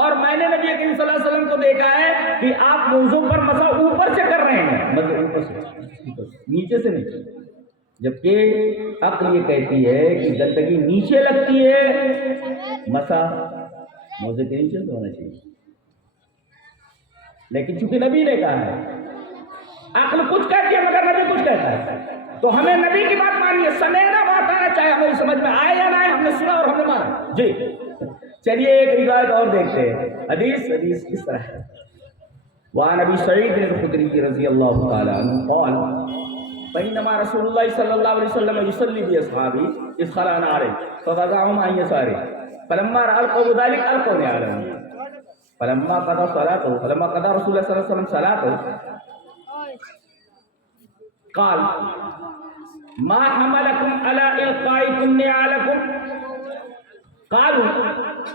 اور میں نے نبی کریم صلی اللہ علیہ وسلم کو دیکھا ہے کہ آپ موزوں پر مسح اوپر سے کر رہے ہیں، مطلب اوپر سے، نیچے سے نہیں. جبکہ عقل یہ کہتی ہے کہ گندگی نیچے لگتی ہے، مسح موزے کے نیچے سے ہونا چاہیے. لیکن چونکہ نبی نے کہا ہے، عقل کچھ کہتی ہے مگر نبی کچھ کہتا ہے، تو ہمیں نبی کی بات ماننی ہے. سمینا بات آنا چاہے ہمیں سمجھ میں آئے یا نہ آئے، ہم نے سنا اور ہم نے مانا. جی چلیے ایک روایت اور دیکھتے ہیں. حدیث کس طرح ہے؟ وعن ابی سعید الخدری رضی اللہ تعالی عنہ قال بینما رسول اللہ صلی اللہ علیہ وسلم یصلی باصحابہ اذ خلعنا علیہ فوضعهم عن یسارہ فلما رأى القوم ذلك القوا نعالهم فلما قضى رسول الله صلی اللہ علیہ وسلم صلاته قال ما حملكم على إلقائكم نعالكم قالوا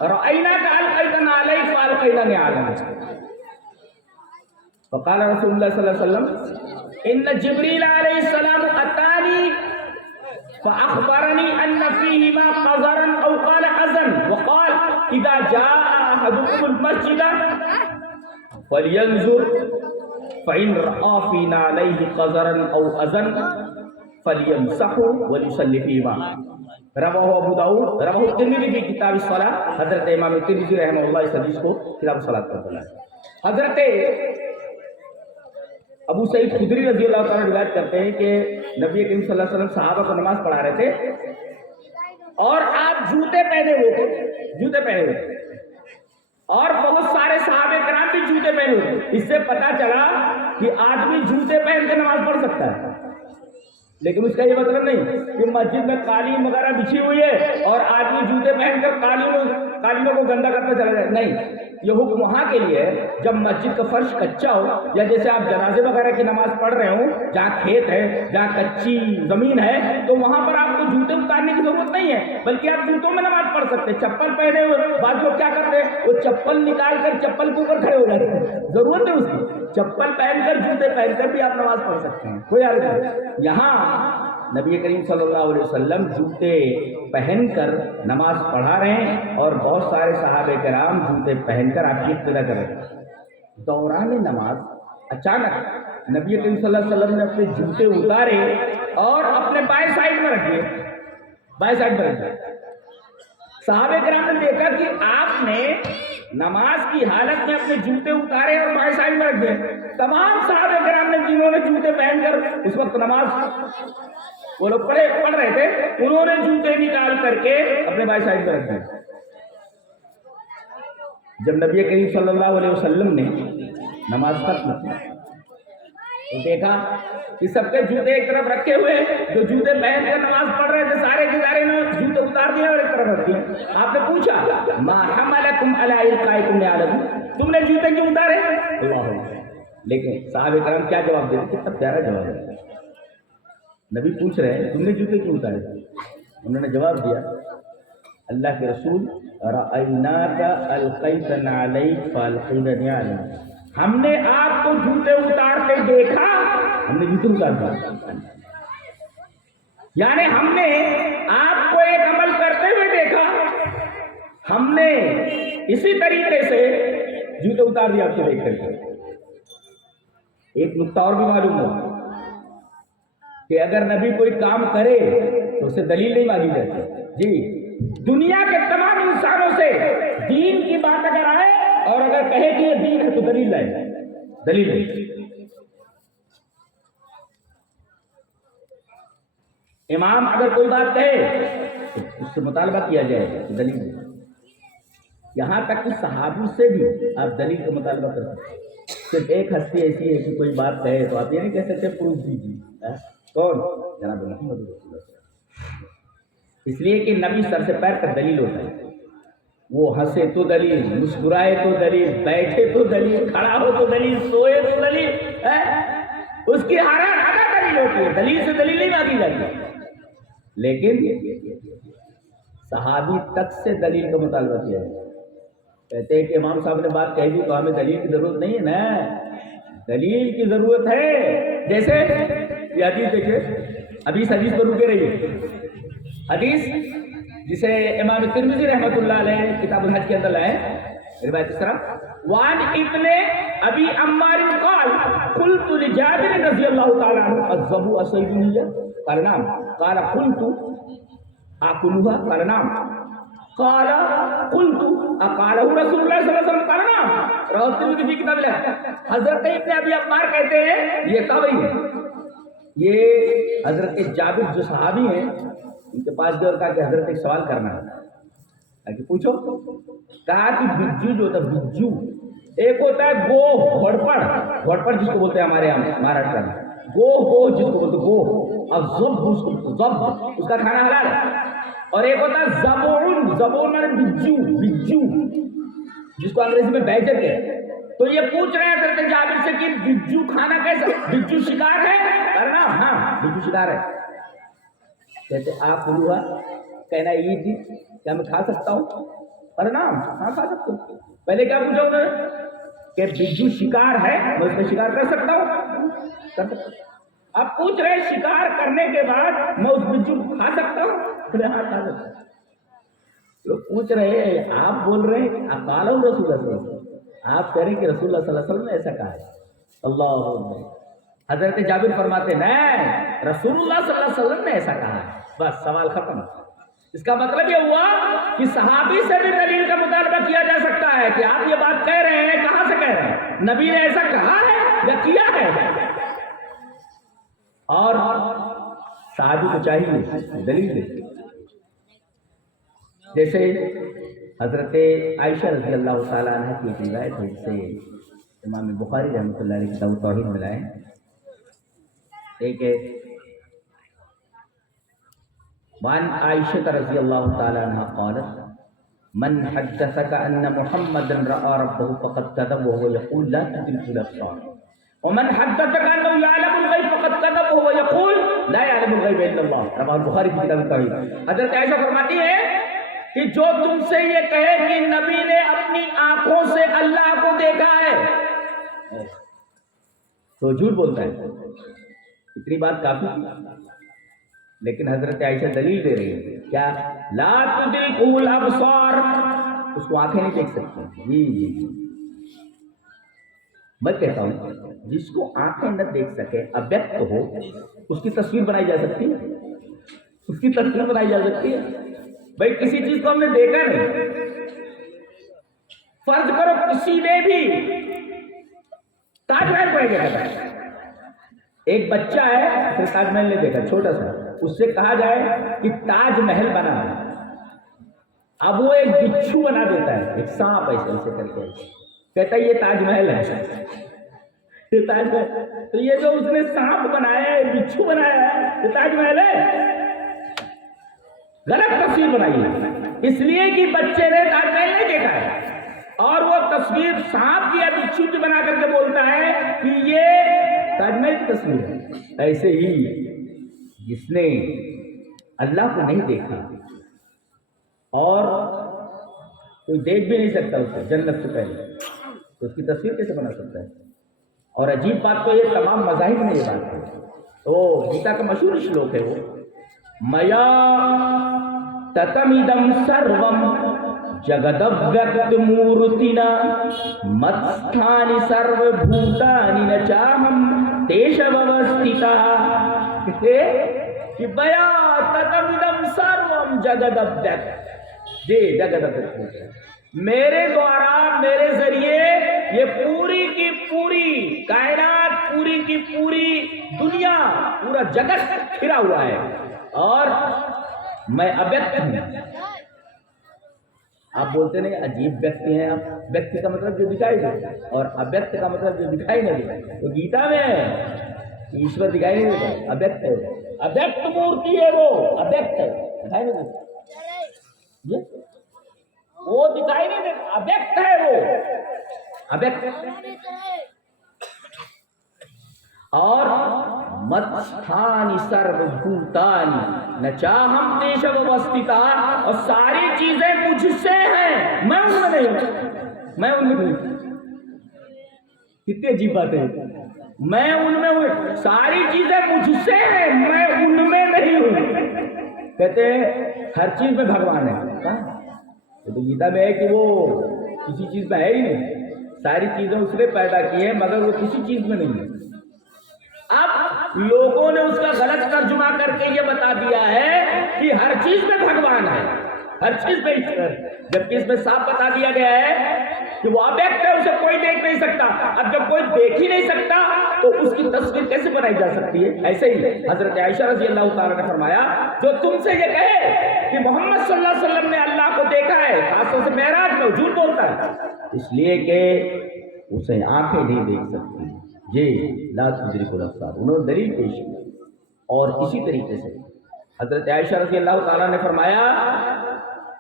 رأيناك ألقيت عليك فألقينا نعالنا. فقال رسول الله صلى الله عليه وسلم إن جبريل عليه السلام أتاني فأخبرني أن فيهما قذرا أو قال أذى وقال إذا جاء أحدكم المسجد فلينظر فإن رأى في نعليه قذرا أو أذى فلیمسحوا ولیصلی فیہما رواہ ابو داؤد رواہ ترمذی فی کتاب الصلاۃ. حضرت امام ترمذی رحمہ اللہ اس حدیث کو کتاب الصلاۃ میں بولا ہے. حضرت ابو سعید خدری رضی اللہ تعالیٰ روایت کرتے ہیں کہ نبی کریم صلی اللہ علیہ وسلم صحابہ کو نماز پڑھا رہے تھے اور آپ جوتے پہنے ہوئے تھے اور بہت سارے صحابہ کرام بھی جوتے پہنے ہوئے تھے. اس سے پتا چلا کہ آدمی جوتے پہن کے نماز پڑھ سکتا ہے، لیکن اس کا یہ مطلب نہیں کہ مسجد میں قالین وغیرہ بچھی ہوئی ہے اور آدمی جوتے پہن کر قالینوں کو گندا کرتا چلا جائے. نہیں، یہ حکم وہاں کے لیے ہے جب مسجد کا فرش کچا ہو، یا جیسے آپ جنازے وغیرہ کی نماز پڑھ رہے ہوں جہاں کھیت ہے، جہاں کچی زمین ہے، تو وہاں پر آپ کو جوتے اتارنے کی ضرورت نہیں ہے، بلکہ آپ جوتوں میں نماز پڑھ سکتے ہیں. چپل پہنے ہوئے بعض لوگ کیا کرتے ہیں، وہ چپل نکال کر چپل کے اوپر کھڑے ہو جاتے ہیں. ضرورت ہے اس کی، چپل پہن کر جوتے پہن کر بھی آپ نماز پڑھ سکتے ہیں، کوئی حرج نہیں. یہاں نبی کریم صلی اللہ علیہ وسلم جوتے پہن کر نماز پڑھا رہے ہیں اور بہت سارے صحابہ کرام جوتے پہن کر آپ کی اقتدا کر رہے ہیں. دوران نماز اچانک نبی کریم صلی اللہ علیہ وسلم نے اپنے جوتے اتارے اور اپنے بائیں سائڈ میں رکھ دیے. صحابہ کرام نے دیکھا کہ آپ نے نماز کی حالت میں اپنے جوتے اتارے اور بائیں سائڈ میں رکھ دیے. تمام صحابہ کرام نے جنہوں نے جوتے پہن کر اس وقت نماز وہ لوگ پڑھ رہے تھے، انہوں نے جوتے نکال کر کے اپنے بائیں سائڈ میں رکھ دیے. جب نبی کریم صلی اللہ علیہ وسلم نے نماز ختم کی تو دیکھا کہ سب کے جوتے ایک طرف رکھے ہوئے، جو جوتے پہن کر نماز پڑھ رہے تھے سارے کے سارے نے جوتے اتار دیے اور ایک طرف رکھ دیے. آپ نے پوچھا ما حملکم علی القائکم نعلم، تم نے جوتے کیوں اتارے؟ اللہ، لیکن صحابہ کرام کیا جواب دیتے؟ کتنا پیارا جواب ہے. نبی پوچھ رہے ہیں تم نے جوتے کیوں اتارے؟ انہوں نے جواب دیا اللہ کے رسول رأیناک القیت نعلیک فالقینا نعلم، ہم نے آپ کو جوتے اتارتے دیکھا، ہم نے جوتے اتار دیا. یعنی ہم نے آپ کو ایک عمل کرتے ہوئے دیکھا، ہم نے اسی طریقے سے جوتے اتار دیا آپ کو دیکھ کر کے. ایک نقطہ اور بھی معلوم ہو کہ اگر نبی کوئی کام کرے تو اسے دلیل نہیں مانگی جاتی. جی، دنیا کے تمام انسانوں سے دین کی بات اگر آئے اور اگر کہے کہ یہ دین ہے تو دلیل لائے، دلیل ہے. امام اگر کوئی بات کہے تو اس سے مطالبہ کیا جائے کہ دلیل ہے. یہاں تک کہ صحابی سے بھی آپ دلیل کا مطالبہ کر سکتے ہیں. صرف ایک ہستی ایسی ہے کہ کوئی بات کہے تو آپ یہ نہیں کہہ سکتے پروف دیجیے. کون؟ جناب محمد رسول اللہ صلی اللہ علیہ وسلم. اس لیے کہ نبی سر سے پیر تک دلیل ہوتا ہے. وہ ہنسے تو دلیل، مسکرائے تو دلیل، بیٹھے تو دلیل، کھڑا ہو تو دلیل، سوئے تو دلیل، اس کی ہر دلیل ہوتی ہے. دلیل سے دلیل نہیں مانگی جاتی. لیکن صحابی تک سے دلیل کا مطالبہ کیا ہے. کہتے ہیں کہ امام صاحب نے بات کہہ دی تو ہمیں دلیل کی ضرورت نہیں ہے نا، دلیل کی ضرورت ہے. جیسے یہ حدیث دیکھیں، ابھی اس حدیث پر رکے رہیے. حدیث جسے امام ترمذی رحمۃ اللہ علیہ کتاب الحج کے اندر لائے، روایت اس طرح وان ابن ابی عمار قال قلت لجابر رضی اللہ تعالی عنہ الذبو اسیدنیہ قال نعم قال قلت اكلها قال نعم قال قلت اقاله رسول اللہ صلی اللہ علیہ وسلم قال نعم رواه ترمذی کی کتاب الحج. حضرت ابن ابی عمار کہتے ہیں یہ تابعی ہے، یہ حضرت جابر جو صحابی ہیں ان کے پاس جو کہا کہ حضرت ایک سوال کرنا ہے کہ پوچھو. کہا کہ بجو جو ہوتا ہے، بجو ایک ہوتا ہے گو، گھوڑپڑ جس کو بولتے ہیں ہمارے یہاں مہاراشٹر میں، گو جس کو بولتے ہیں گو، اور ضب اس کا کھانا حلال ہے. اور ایک ہوتا ہے زبون مانے بجو جس کو انگریزی میں بیجر کہتے ہیں. تو یہ پوچھ رہے ہیں حضرت جابر سے کہ بجو کھانا کیسا، بجو شکار ہے؟ کرنا ہاں بجو شکار ہے. کہتے آپ بولوا کہنا یہ جی کیا میں کھا سکتا ہوں؟ ارے نام ہاں کھا سکتا ہوں. پہلے کیا پوچھا انہوں نے کہ بجو شکار ہے، میں اس میں شکار کر سکتا ہوں؟ کر سکتا ہوں. اب پوچھ رہے شکار کرنے کے بعد میں اس بجو کو کھا سکتا ہوں؟ ہاں کھا سکتا ہوں. لوگ پوچھ رہے ہیں، آپ بول رہے ہیں اقالہ رسول اللہ صلی اللہ علیہ وسلم، آپ کہہ رہے ہیں کہ رسول اللہ صلی اللہ علیہ وسلم نے ایسا کہا ہے. اللہ حضرت جابر فرماتے نہیں، رسول اللہ صلی اللہ علیہ وسلم نے ایسا کہا ہے، بس سوال ختم۔ اس کا مطلب یہ ہوا کہ صحابی سے بھی دلیل کا مطالبہ کیا جا سکتا ہے کہ آپ یہ بات کہہ رہے ہیں، کہاں سے کہہ رہے ہیں؟ نبی نے ایسا کہا ہے یا کیا ہے؟ اور صحابی کو چاہیے دلیل دے، جیسے حضرت عائشہ رضی اللہ تعالیٰ عنہ کی ایک روایت ہے جسے امام بخاری رحمۃ اللہ علیہ کتاب التوحید میں لائے، ایک وعن عائشة رضی اللہ تعالیٰ عنہ قالت من حدثك ان محمدا رأى ربه فقد كذب وهو يقول لا تدرك الابصار ومن حدثك انه يعلم الغيب فقد كذب وهو يقول لا يعلم الغيب الا الله، رواه البخاری کی کتاب التوحید۔ حضرت عائشہ فرماتی ہے کہ جو تم سے یہ کہے کہ نبی نے اپنی آنکھوں سے اللہ کو دیکھا ہے تو جھوٹ بولتا ہے۔ اتنی بات کافی، لیکن حضرت عائشہ دلیل دے رہی ہے کیا؟ لا تدرکہ الابصار، اس کو آنکھیں نہیں دیکھ سکتی۔ جی میں کہتا ہوں جس کو آنکھیں نہ دیکھ سکے ابیکت ہو، اس کی تصویر بنائی جا سکتی ہے، اس کی تصویر بنائی جا سکتی ہے۔ بھائی کسی چیز کو ہم نے دیکھا نہیں، فرض کرو کسی نے بھی تاج محل کو دیکھا ہے، ایک بچہ ہے پھر تاج محل نے دیکھا چھوٹا سا، اس سے کہا جائے کہ تاج محل بنا ہے، اب وہ ایک بچھو بنا دیتا ہے، ایک سانپ ایسے کر کے کہتا ہے یہ تاج محل ہے، یہ تاج محل، تو یہ جو اس نے سانپ بنایا ہے، بچھو بنایا ہے، یہ تاج محل ہے؟ غلط تصویر بنائی ہے، اس لیے کہ بچے نے تاج محل نہیں دیکھا ہے، اور وہ تصویر سانپ کی یا بچھو کی بنا کر کے بولتا ہے کہ یہ تاج محل کی تصویر ہے۔ ایسے ہی جس نے اللہ کو نہیں دیکھا اور کوئی دیکھ بھی نہیں سکتا اسے جنت سے پہلے، تو اس کی تصویر کیسے بنا سکتا ہے؟ اور عجیب بات تو یہ تمام مذاہب میں یہ بات ہے، تو گیتا کا مشہور شلوک ہے وہ میا تتمدم سروم جگدویکت مورتینا متستھانی سرو بھوتانی ن چاہم تیش ووستھتا، کہ بیا تتمدم سروم جگدویکت، جی جگدویکت، میرے دوارا میرے ذریعے یہ پوری کی پوری کائنات، پوری کی پوری دنیا، پورا جگت پھرا ہوا ہے، اور میں اویکت ہوں۔ آپ بولتے نہیں عجیب ویکتی ہیں آپ، ویکتی کا مطلب جو دکھائی دے اور اویکت کا مطلب جو دکھائی نہیں دے، وہ گیتا میں ہے ایشور دکھائی نہیں دیتا، اویکت ہے، اویکت مورتی ہے، وہ اویکت ہے، دکھائی نہیں دیتا، وہ دکھائی نہیں دیتا، اویکت ہے وہ اویکت۔ اور متستھانی سرو بھوتانی نہ چاہم تیش ووستھتا، اور ساری چیزیں مجھ سے ہیں، میں ان میں نہیں ہوں، میں ان میں نہیں ہوں۔ کتنی عجیب بات ہے، میں ان میں ہوں، ساری چیزیں مجھ سے ہیں، میں ان میں نہیں ہوں۔ کہتے ہیں ہر چیز میں بھگوان ہے، تو گیتا میں ہے کہ وہ کسی چیز میں ہے ہی نہیں، ساری چیزیں اس نے پیدا کی ہیں مگر وہ کسی چیز میں نہیں ہے۔ اب لوگوں نے اس کا غلط ترجمہ کر کے یہ بتا دیا ہے کہ ہر چیز میں بھگوان ہے، ہر چیز میں ایشور، جبکہ اس میں صاف بتا دیا گیا ہے کہ وہ اویکت ہے، اسے کوئی دیکھ نہیں سکتا۔ اب جب کوئی دیکھ ہی نہیں سکتا تو اس کی تصویر کیسے بنائی جا سکتی ہے؟ ایسے ہی حضرت عائشہ رضی اللہ تعالیٰ نے فرمایا جو تم سے یہ کہے کہ محمد صلی اللہ علیہ وسلم نے اللہ کو دیکھا ہے، خاص طور سے معراج میں، جھوٹ بولتا ہے، اس لیے کہ اسے آنکھیں نہیں دیکھ سکتی، جی لا تدرک الابصار، انہوں نے دلیل پیش کی۔ اور اسی طریقے سے حضرت عائشہ رضی اللہ تعالیٰ نے فرمایا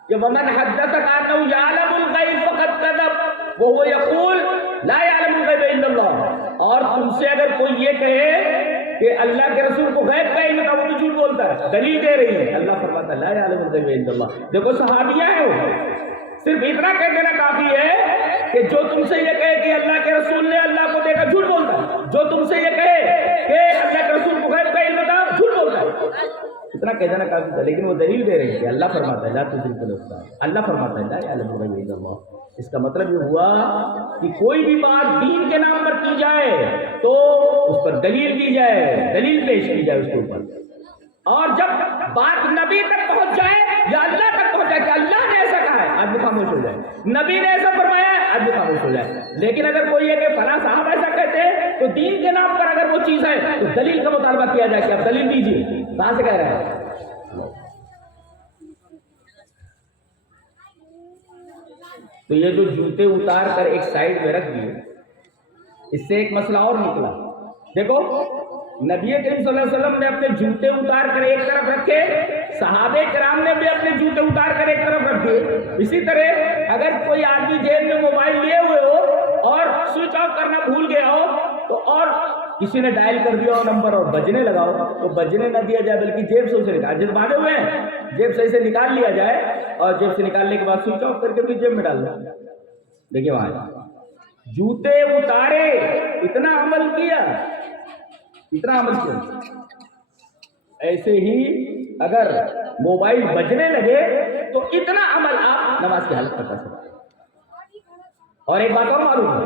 کہ وَمَنْ حَدَّثَكَ أَنَّهُ يَعْلَمُ الْغَيْبَ فَقَدْ كَذَبَ وَهُوَ يَقُولُ لَا يَعْلَمُ الْغَيْبَ إِلَّا اللَّهُ، اور تم سے اگر کوئی یہ کہے کہ اللہ کے رسول کو غیب کا علم تھا، وہ تو جھوٹ بولتا ہے، دلیل دے رہی ہے، اللہ فرماتا ہے لا يعلم الغیب الا اللہ۔ دیکھو صحابیہ ہیں، وہ صرف اتنا کہہ دینا کافی ہے کہ جو تم سے یہ کہے کہ اللہ کے رسول نے اللہ کو دیکھا، جھوٹ بولتا ہے، جو تم سے یہ کہے کہ اللہ کے رسول کو غیب کا علم تھا، جھوٹ بولتا ہے۔ اتنا کہہ دینا کافی تھا، لیکن وہ دلیل دے رہے ہیں کہ اللہ فرماتا ہے لا تشرکوا بالله، اللہ فرماتا ہے لا یعلم الغیب الا اللہ۔ اس کا مطلب یہ ہوا کہ کوئی بھی بات دین کے نام پر کی جائے تو اس پر دلیل دی جائے، دلیل پیش کی جائے اس کے اوپر، اور جب بات نبی تک پہنچ جائے یا اللہ تک پہنچ جائے کہ اللہ نے ایسا کہا ہے، آدمی خاموش ہو جائے، نبی نے ایسا فرمایا ہے، آدمی خاموش ہو جائے۔ لیکن اگر کوئی ہے کہ فلاں صاحب ایسا کہتے ہیں تو دین کے نام پر اگر وہ چیز ہے تو دلیل کا مطالبہ کیا جائے کہ اب دلیل دیجیے، کہاں سے کہہ رہے ہیں؟ تو یہ جو جوتے اتار کر ایک سائڈ میں رکھ دیے، اس سے ایک مسئلہ اور نکلا۔ دیکھو نبی کریم صلی اللہ علیہ وسلم نے اپنے جوتے اتار کر ایک طرف رکھے، صحابہ کرام نے بھی اپنے جوتے اتار کر ایک طرف رکھ دیے۔ اسی طرح اگر کوئی آدمی جیب میں موبائل لیے ہوئے ہو اور سوئچ آف کرنا بھول گیا ہو تو، اور کسی نے ڈائل کر دیا ہو نمبر اور بجنے لگا ہو تو بجنے نہ دیا جائے بلکہ جیب سے اسے نکال، جب باندھے ہوئے ہیں جیب سے اسے نکال لیا جائے، اور جیب سے نکالنے کے بعد سوئچ آف کر کے بھی جیب میں ڈال دو۔ دیکھیے وہاں جوتے اتارے، اتنا عمل کیا، اتنا عمل کیا۔ ایسے ہی اگر موبائل بجنے لگے تو اتنا عمل آپ نماز کی حالت میں کر سکتے۔ اور ایک بات اور معلوم ہے،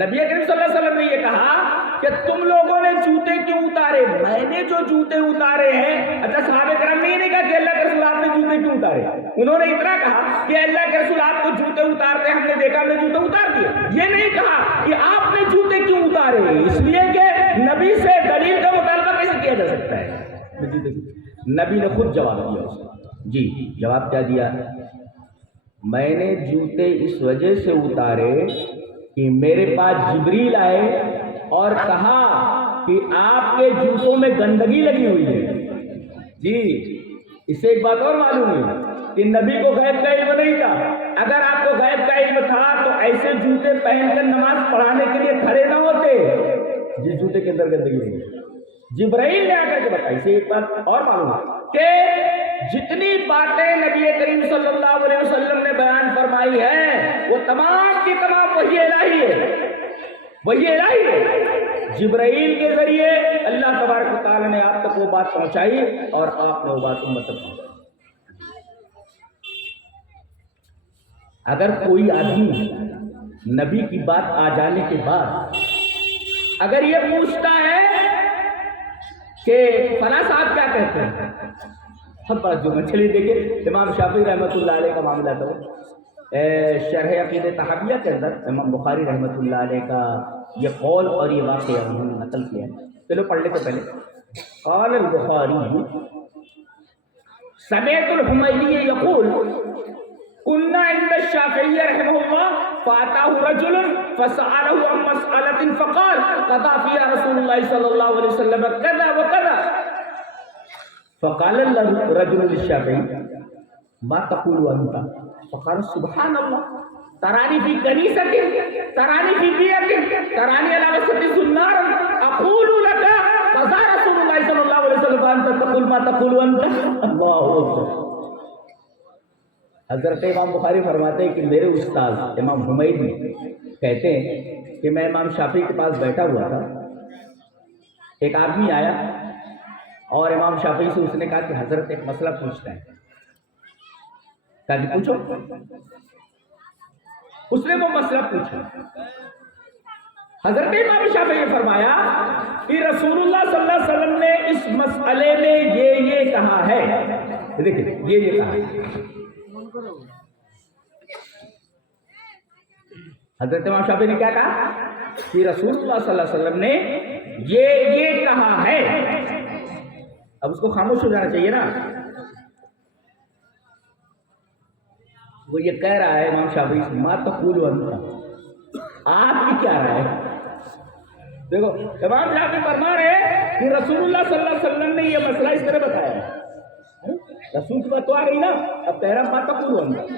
نبی کریم صلی اللہ علیہ وسلم نے یہ کہا کہ تم لوگوں نے جوتے کیوں اتارے؟ میں نے جو جوتے اتارے ہیں، اچھا صحابہ کرام نے یہ نہیں کہا کہ اللہ کے رسول آپ نے جوتے کیوں اتارے، انہوں نے اتنا کہا کہ اللہ کے رسول آپ کو جوتے اتارتے ہم نے دیکھا، ہم نے جوتے اتار دیے۔ یہ نہیں کہا کہ آپ نے جوتے کیوں اتارے، اس لیے کہ نبی سے دلیل کا مطالبہ کیسے کیا جا سکتا ہے؟ نبی نے خود جواب دیا اسے۔ جی جواب کیا دیا؟ میں نے جوتے اس وجہ سے اتارے کہ میرے پاس جبریل آئے اور کہا کہ آپ کے جوتوں میں گندگی لگی ہوئی ہے۔ جی اس سے ایک بات اور معلوم ہوئی کہ نبی کو غیب کا علم نہیں تھا۔ اگر آپ کو غیب کا علم تھا تو ایسے جوتے پہن کر نماز پڑھانے کے لیے کھڑے نہ ہوتے جس جوتے کے اندر گندگی لگی ہے۔ جبرائیل نے آ کر کے بتائی۔ سے ایک بات اور معلوم ہے کہ جتنی باتیں نبی کریم صلی اللہ علیہ وسلم نے بیان فرمائی ہے وہ تمام کی تمام وحی الہی ہے، وحی الہی ہے۔ جبرائیل کے ذریعے اللہ تبارک و تعالی نے آپ تک وہ بات پہنچائی اور آپ نے وہ بات امت تک پہنچائی۔ اگر کوئی آدمی نبی کی بات آ جانے کے بعد اگر یہ پوچھتا ہے کہ فلاں صاحب کیا کہتے ہیں، سب بات جو میں چلیے دیکھیں امام شافعی رحمۃ اللہ علیہ کا معاملہ تھا، شرح عقیدہ طحاویہ کے اندر امام بخاری رحمۃ اللہ علیہ کا یہ قول اور یہ واقعہ انہوں نے نقل کیا ہے۔ چلو پڑھ لیتے پہلے۔ قال البخاری سمعت الحمیدی یقول كنا عند الشافعي رحمه الله فأتاه رجل فسأله عن مسألة فقال قضى فيها رسول الله صلى الله عليه وسلم كذا وكذا فقال الرجل للشافعي ما تقول أنت؟ فقال سبحان الله تراني في كنيسة تراني في بيئة تراني على وسط الزنار أقول لك قضى رسول الله صلى الله عليه وسلم فأنت تقول ما تقول أنت؟ الله أكبر۔ حضرت امام بخاری فرماتے ہیں کہ میرے استاد امام حمیدی کہتے ہیں کہ میں امام شافعی کے پاس بیٹھا ہوا تھا، ایک آدمی آیا اور امام شافعی سے اس نے کہا کہ حضرت ایک مسئلہ پوچھتا ہے۔ کہا کہ پوچھو۔ اس نے وہ مسئلہ پوچھا۔ حضرت امام شافعی نے فرمایا کہ رسول اللہ صلی اللہ علیہ وسلم نے اس مسئلے میں یہ کہا ہے، دیکھیں یہ کہا ہے۔ حضرت امام شافعی نے کیا کہا کہ رسول اللہ صلی اللہ علیہ وسلم نے یہ کہا ہے۔ اب اس کو خاموش ہو جانا چاہیے نا، وہ یہ کہہ رہا ہے امام شافعی سے ما تقول انت، آپ کی کیا رائے ہے؟ دیکھو امام شافعی فرما رہے ہیں کہ رسول اللہ صلی اللہ علیہ وسلم نے یہ مسئلہ اس طرح بتایا ہے۔ رسول کی بات تو آ گئی نا، اب تیرا ما تقول انت،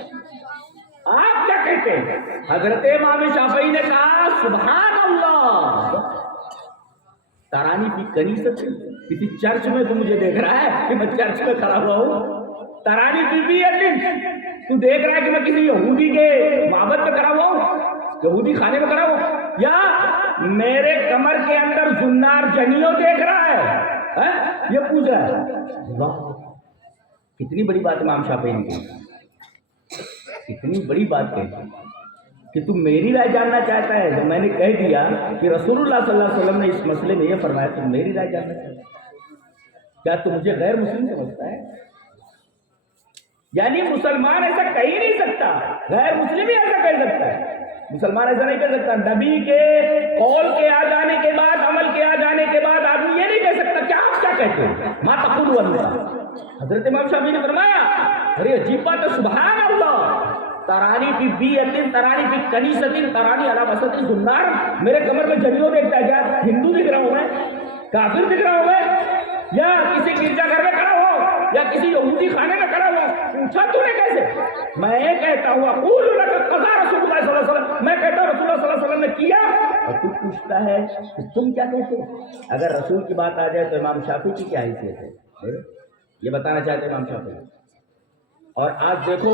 آپ کیا کہتے ہیں؟ حضرت امام شافعی نے کہا سبحان اللہ ترانی فی کنیست، کسی چرچ میں تو مجھے دیکھ رہا ہے کہ میں چرچ میں کھڑا ہوا ہوں، ترانی فی بیت، تو دیکھ رہا ہے کہ میں کسی یہودی کے معبد میں کھڑا ہوا ہوں، یہودی خانے میں کھڑا ہوا ہوں، یا میرے کمر کے اندر زنار جنیوں دیکھ رہا ہے؟ یہ پوچھ رہا ہے. واہ کتنی بڑی بات امام شافعی نے کی, کتنی بڑی بات کہی کہ تم میری رائے جاننا چاہتا ہے. جب میں نے کہہ دیا کہ رسول اللہ صلی اللہ علیہ وسلم نے اس مسئلے میں یہ فرمایا, تم میری رائے جاننا چاہتا ہے, کیا تم مجھے غیر مسلم سمجھتا ہے؟ یعنی مسلمان ایسا کہہ ہی نہیں سکتا, غیر مسلم ہی ایسا کہہ سکتا ہے, مسلمان ایسا نہیں کہہ سکتا. نبی کے قول کے آ جانے کے بعد, عمل کے آ جانے کے بعد آدمی یہ نہیں کہہ سکتا کہ آپ کیا کہتے ہیں, ما تقول اللہ. حضرت امام شافعی نے فرمایا ارے عجیب بات ہے, سبحان اللہ, ترانی فی بیعۃ ترانی فی کنیسۃ ترانی علی وسط النار. میرے کمر میں جھنڈیوں دیکھتا ہے کیا؟ ہندو دکھ رہا ہوں میں, کافر دکھ رہا ہوں میں, یا کسی گرجا گھر میں کھڑا ہو یا کسی یہودی خانے میں کھڑا ہو؟ پوچھا تو نے کیسے؟ میں کہتا ہوں اقول لک قضا رسول اللہ صلی اللہ علیہ وسلم, میں کہتا ہوں رسول اللہ صلی اللہ علیہ وسلم نے کیا, اور تو پوچھتا ہے کہ تم کیا کہتے ہو. اگر رسول کی بات آ جائے تو امام شافعی کی کیا حیثیت ہے, یہ بتانا چاہتے ہیں امام شافعی. اور آج دیکھو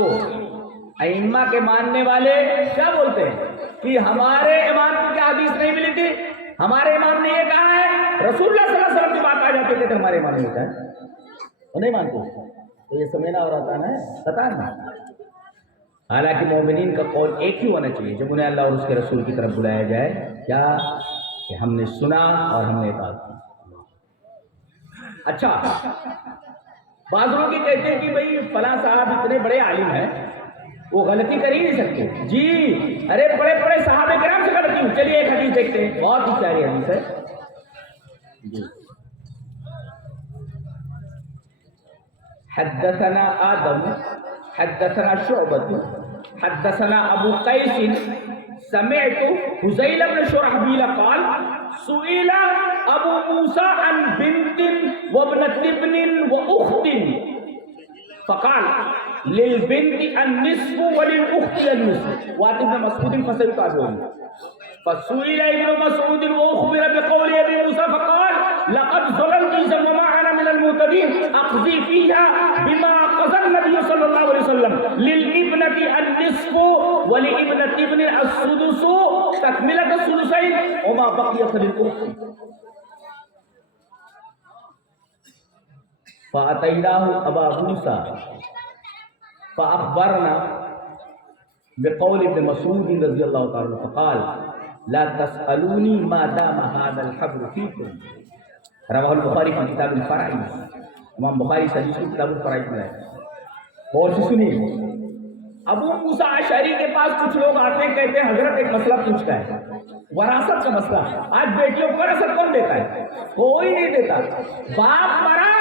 ائمہ کے ماننے والے کیا بولتے ہیں کہ ہمارے امام کی کیا حدیث نہیں ملی تھی, ہمارے امام نے یہ کہا ہے. رسول اللہ صلی اللہ علیہ وسلم کی بات آ جاتی ہے کہ ہمارے امام نے کہا ہے, وہ نہیں مانتے. تو یہ سمجھنا اور آتا ہے پتا نہیں. حالانکہ مومنین کا قول ایک ہی ہونا چاہیے جب انہیں اللہ اور اس کے رسول کی طرف بلایا جائے, کیا کہ ہم نے سنا اور ہم نے اطاعت کی. اچھا بعض لوگ یہ کہتے ہیں کہ بھئی فلاں صاحب اتنے بڑے عالم ہیں وہ غلطی کر ہی نہیں سکتے. جی ارے بڑے بڑے صحابہ کرام سے غلطی ہوئی. چلیے ایک حدیث دیکھتے ہیں, بہت ہی پیاری حدیث ہے. جی حدثنا آدم حدثنا شعبة حدثنا ابو قیس سمعت حذیل بن شرحبیل قال سئل ابو موسیٰ عن بنت وابنت ابن واخت فقال للبنت النصف وللأخت النصف وات ابن مسعود فسيتابعون. فسئل ابن مسعود واخبر بقول ابي موسى فقال لقد ظلمت اذا وما انا من المعتدين اقضي فيها بما قضى النبي صلى الله عليه وسلم للابنة النصف ولابنة ابن السدس تكملة الثلثين وما بقي فللأخت. فأتيناه أبا موسى فأخبرنا بقول ابن مسعود رضي الله تعالى فقال لا تسألوني ما دام هذا الحبر فيكم. رواه البخاری في کتاب الفرائض. امام بخاری حدیث کو کتاب الفرائض میں ہے. اور سنیے, ابو موسیٰ اشعری کے پاس کچھ لوگ آتے ہیں, کہتے ہیں حضرت ایک مسئلہ پوچھتا ہے, وراثت کا مسئلہ. آج بیٹیوں کو وراثت کون دیتا ہے؟ کوئی نہیں دیتا. باپ مرا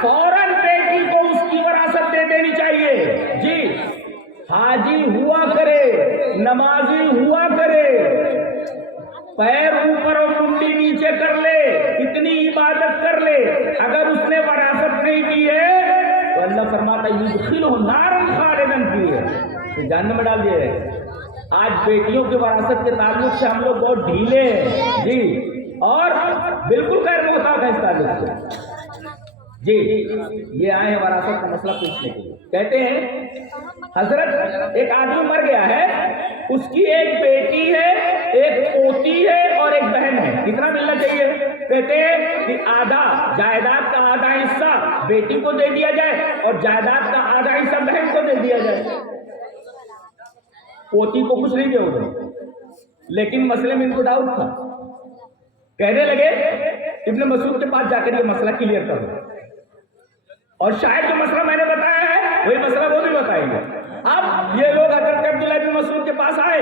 فوراً بیٹی کو اس کی وراثت دے دینی چاہیے. جی حاجی ہوا کرے, نمازی ہوا کرے, پیر اوپر اور منڈی نیچے کر لے, اتنی عبادت کر لے, اگر اس نے وراثت نہیں دی ہے تو اللہ فرماتا ہے یدخلہ نارا خالدا فیہا, تو جہنم میں ڈال دیا ہے. آج بیٹیوں کے وراثت کے تعلق سے ہم لوگ بہت ڈھیلے ہیں جی, اور بالکل غیر محتاط ہے اس تعلق سے. جی یہ آئے ہیں وراثت کا مسئلہ پوچھنے کے لیے. کہتے ہیں حضرت ایک آدمی مر گیا ہے, اس کی ایک بیٹی ہے, ایک پوتی ہے اور ایک بہن ہے. کتنا ملنا چاہیے؟ کہتے ہیں کہ آدھا جائیداد کا آدھا حصہ بیٹی کو دے دیا جائے اور جائیداد کا آدھا حصہ بہن کو دے دیا جائے. پوتی کو کچھ نہیں دے گے, لیکن مسئلے میں ان کو ڈاؤٹ تھا. کہنے لگے ابن مسعود کے پاس جا کر یہ مسئلہ کلیئر کر دو, اور شاید جو مسئلہ میں نے بتایا ہے وہی مسئلہ وہ بھی بتائیں گے. اب یہ لوگ حضرت عبداللہ بن مسعود کے پاس آئے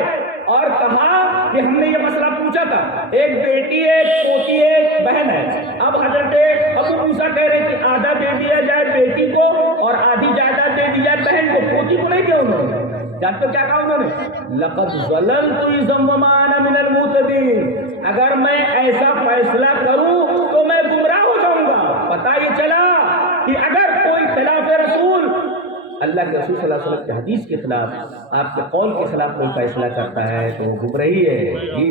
اور کہا کہ ہم نے یہ مسئلہ پوچھا تھا, ایک بیٹی ہے, ایک پوتی ہے, ایک بہن ہے. اب حضرت ابو موسیٰ کہہ رہے کہ آدھا دے دیا جائے بیٹی کو اور آدھی جائیداد دے دی جائے بہن کو, پوتی کو نہیں دیا. انہوں نے جانتے کیا کہا انہوں نے؟ لقد ظلمت اذا وما انا من المعتدین, اگر میں ایسا فیصلہ کروں تو میں گمراہ ہو جاؤں گا. پتہ یہ چلا کہ اگر کوئی خلاف رسول, اللہ کے رسول صلی اللہ علیہ وسلم کی حدیث کے خلاف, آپ کے قول کے خلاف کوئی فیصلہ کرتا ہے تو وہ گمراہی ہے. جی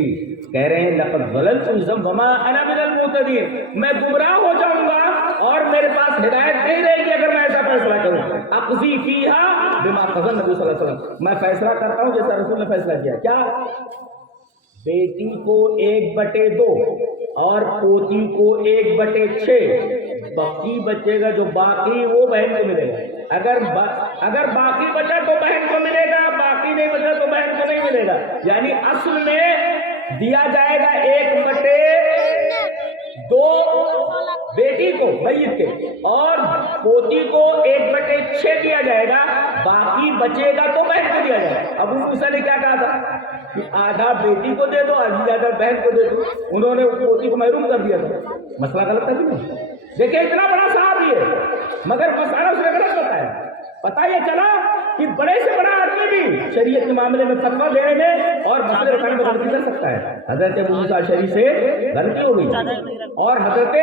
کہہ رہے ہیں لقد ظلمت اذا وما انا من المعتدین, میں گمراہ ہو جاؤں گا اور میرے پاس ہدایت نہیں رہے گی اگر میں ایسا فیصلہ کروں. اقضی فیہا بما قضى النبی صلی اللہ علیہ وسلم, میں فیصلہ کرتا ہوں جیسا رسول نے فیصلہ کیا. کیا؟ بیٹی کو 1/2 اور پوتی کو 1/6, باقی بچے گا جو باقی وہ بہن کو ملے گا. اگر باقی بچا تو بہن کو ملے گا, باقی نہیں بچا تو بہن کو نہیں ملے گا. یعنی اصل میں دیا جائے گا 1/2 بیٹی کو میت کے, اور پوتی کو 1/6 دیا جائے گا. باقی بچے گا تو بہن کو دیا جائے گا. ابو موسیٰ نے کیا کہا تھا کہ آدھا بیٹی کو دے دو, آدھا بہن کو دے دو. انہوں نے پوتی کو محروم کر دیا تھا. مسئلہ غلط تھا کہ نہیں؟ دیکھیں اتنا بڑا صحابی ہے مگر مسئلہ اس نے غلط بتایا. پتہ یہ چلا کہ بڑے سے بڑا آدمی بھی شریعت کے معاملے میں فتویٰ دینے میں اور مسئلے بتانے میں غلطی کر سکتا ہے. حضرت ابو موسیٰ اشعری سے غلطی ہو گئی, اور حضرت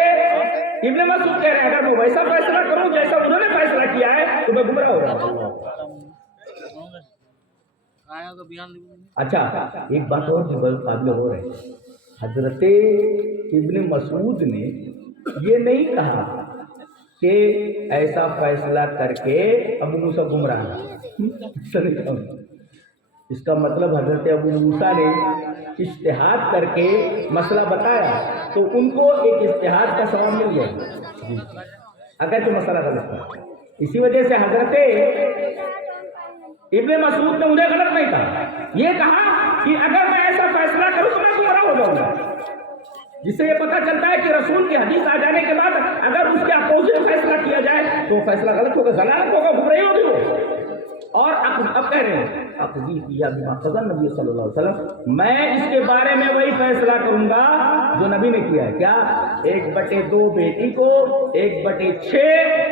ابن مسعود کہہ رہے ہیں اگر میں ویسا فیصلہ کروں جیسا انہوں نے فیصلہ کیا ہے تو میں گمراہ ہو رہا ہوں. اچھا ایک بات اور جو قابل ہو رہے ہیں, حضرت ابن مسعود نے یہ نہیں کہا کہ ایسا فیصلہ کر کے ابو موسیٰ گمراہ ہے. اس کا مطلب حضرت ابو موسیٰ نے اجتہاد کر کے مسئلہ بتایا تو ان کو ایک اجتہاد کا ثواب مل گیا اگر تو مسئلہ غلط تھا. اسی وجہ سے حضرت ابن مسعود نے انہیں غلط نہیں کہا, یہ کہا کہ اگر میں ایسا فیصلہ کروں تو میں گمراہ ہو جاؤں گا. جس سے یہ پتہ چلتا ہے کہ رسول کی حدیث آ جانے کے بعد اگر اس کے اپوزٹ فیصلہ کیا جائے تو فیصلہ غلط ہوگا, ضلالت ہوگا, گمراہی ہوگی وہ. اور اب کہہ رہے ہیں نبی صلی اللہ علیہ وسلم, میں اس کے بارے میں وہی فیصلہ کروں گا جو نبی نے کیا ہے. کیا 1/2 بیٹی کو, 1/6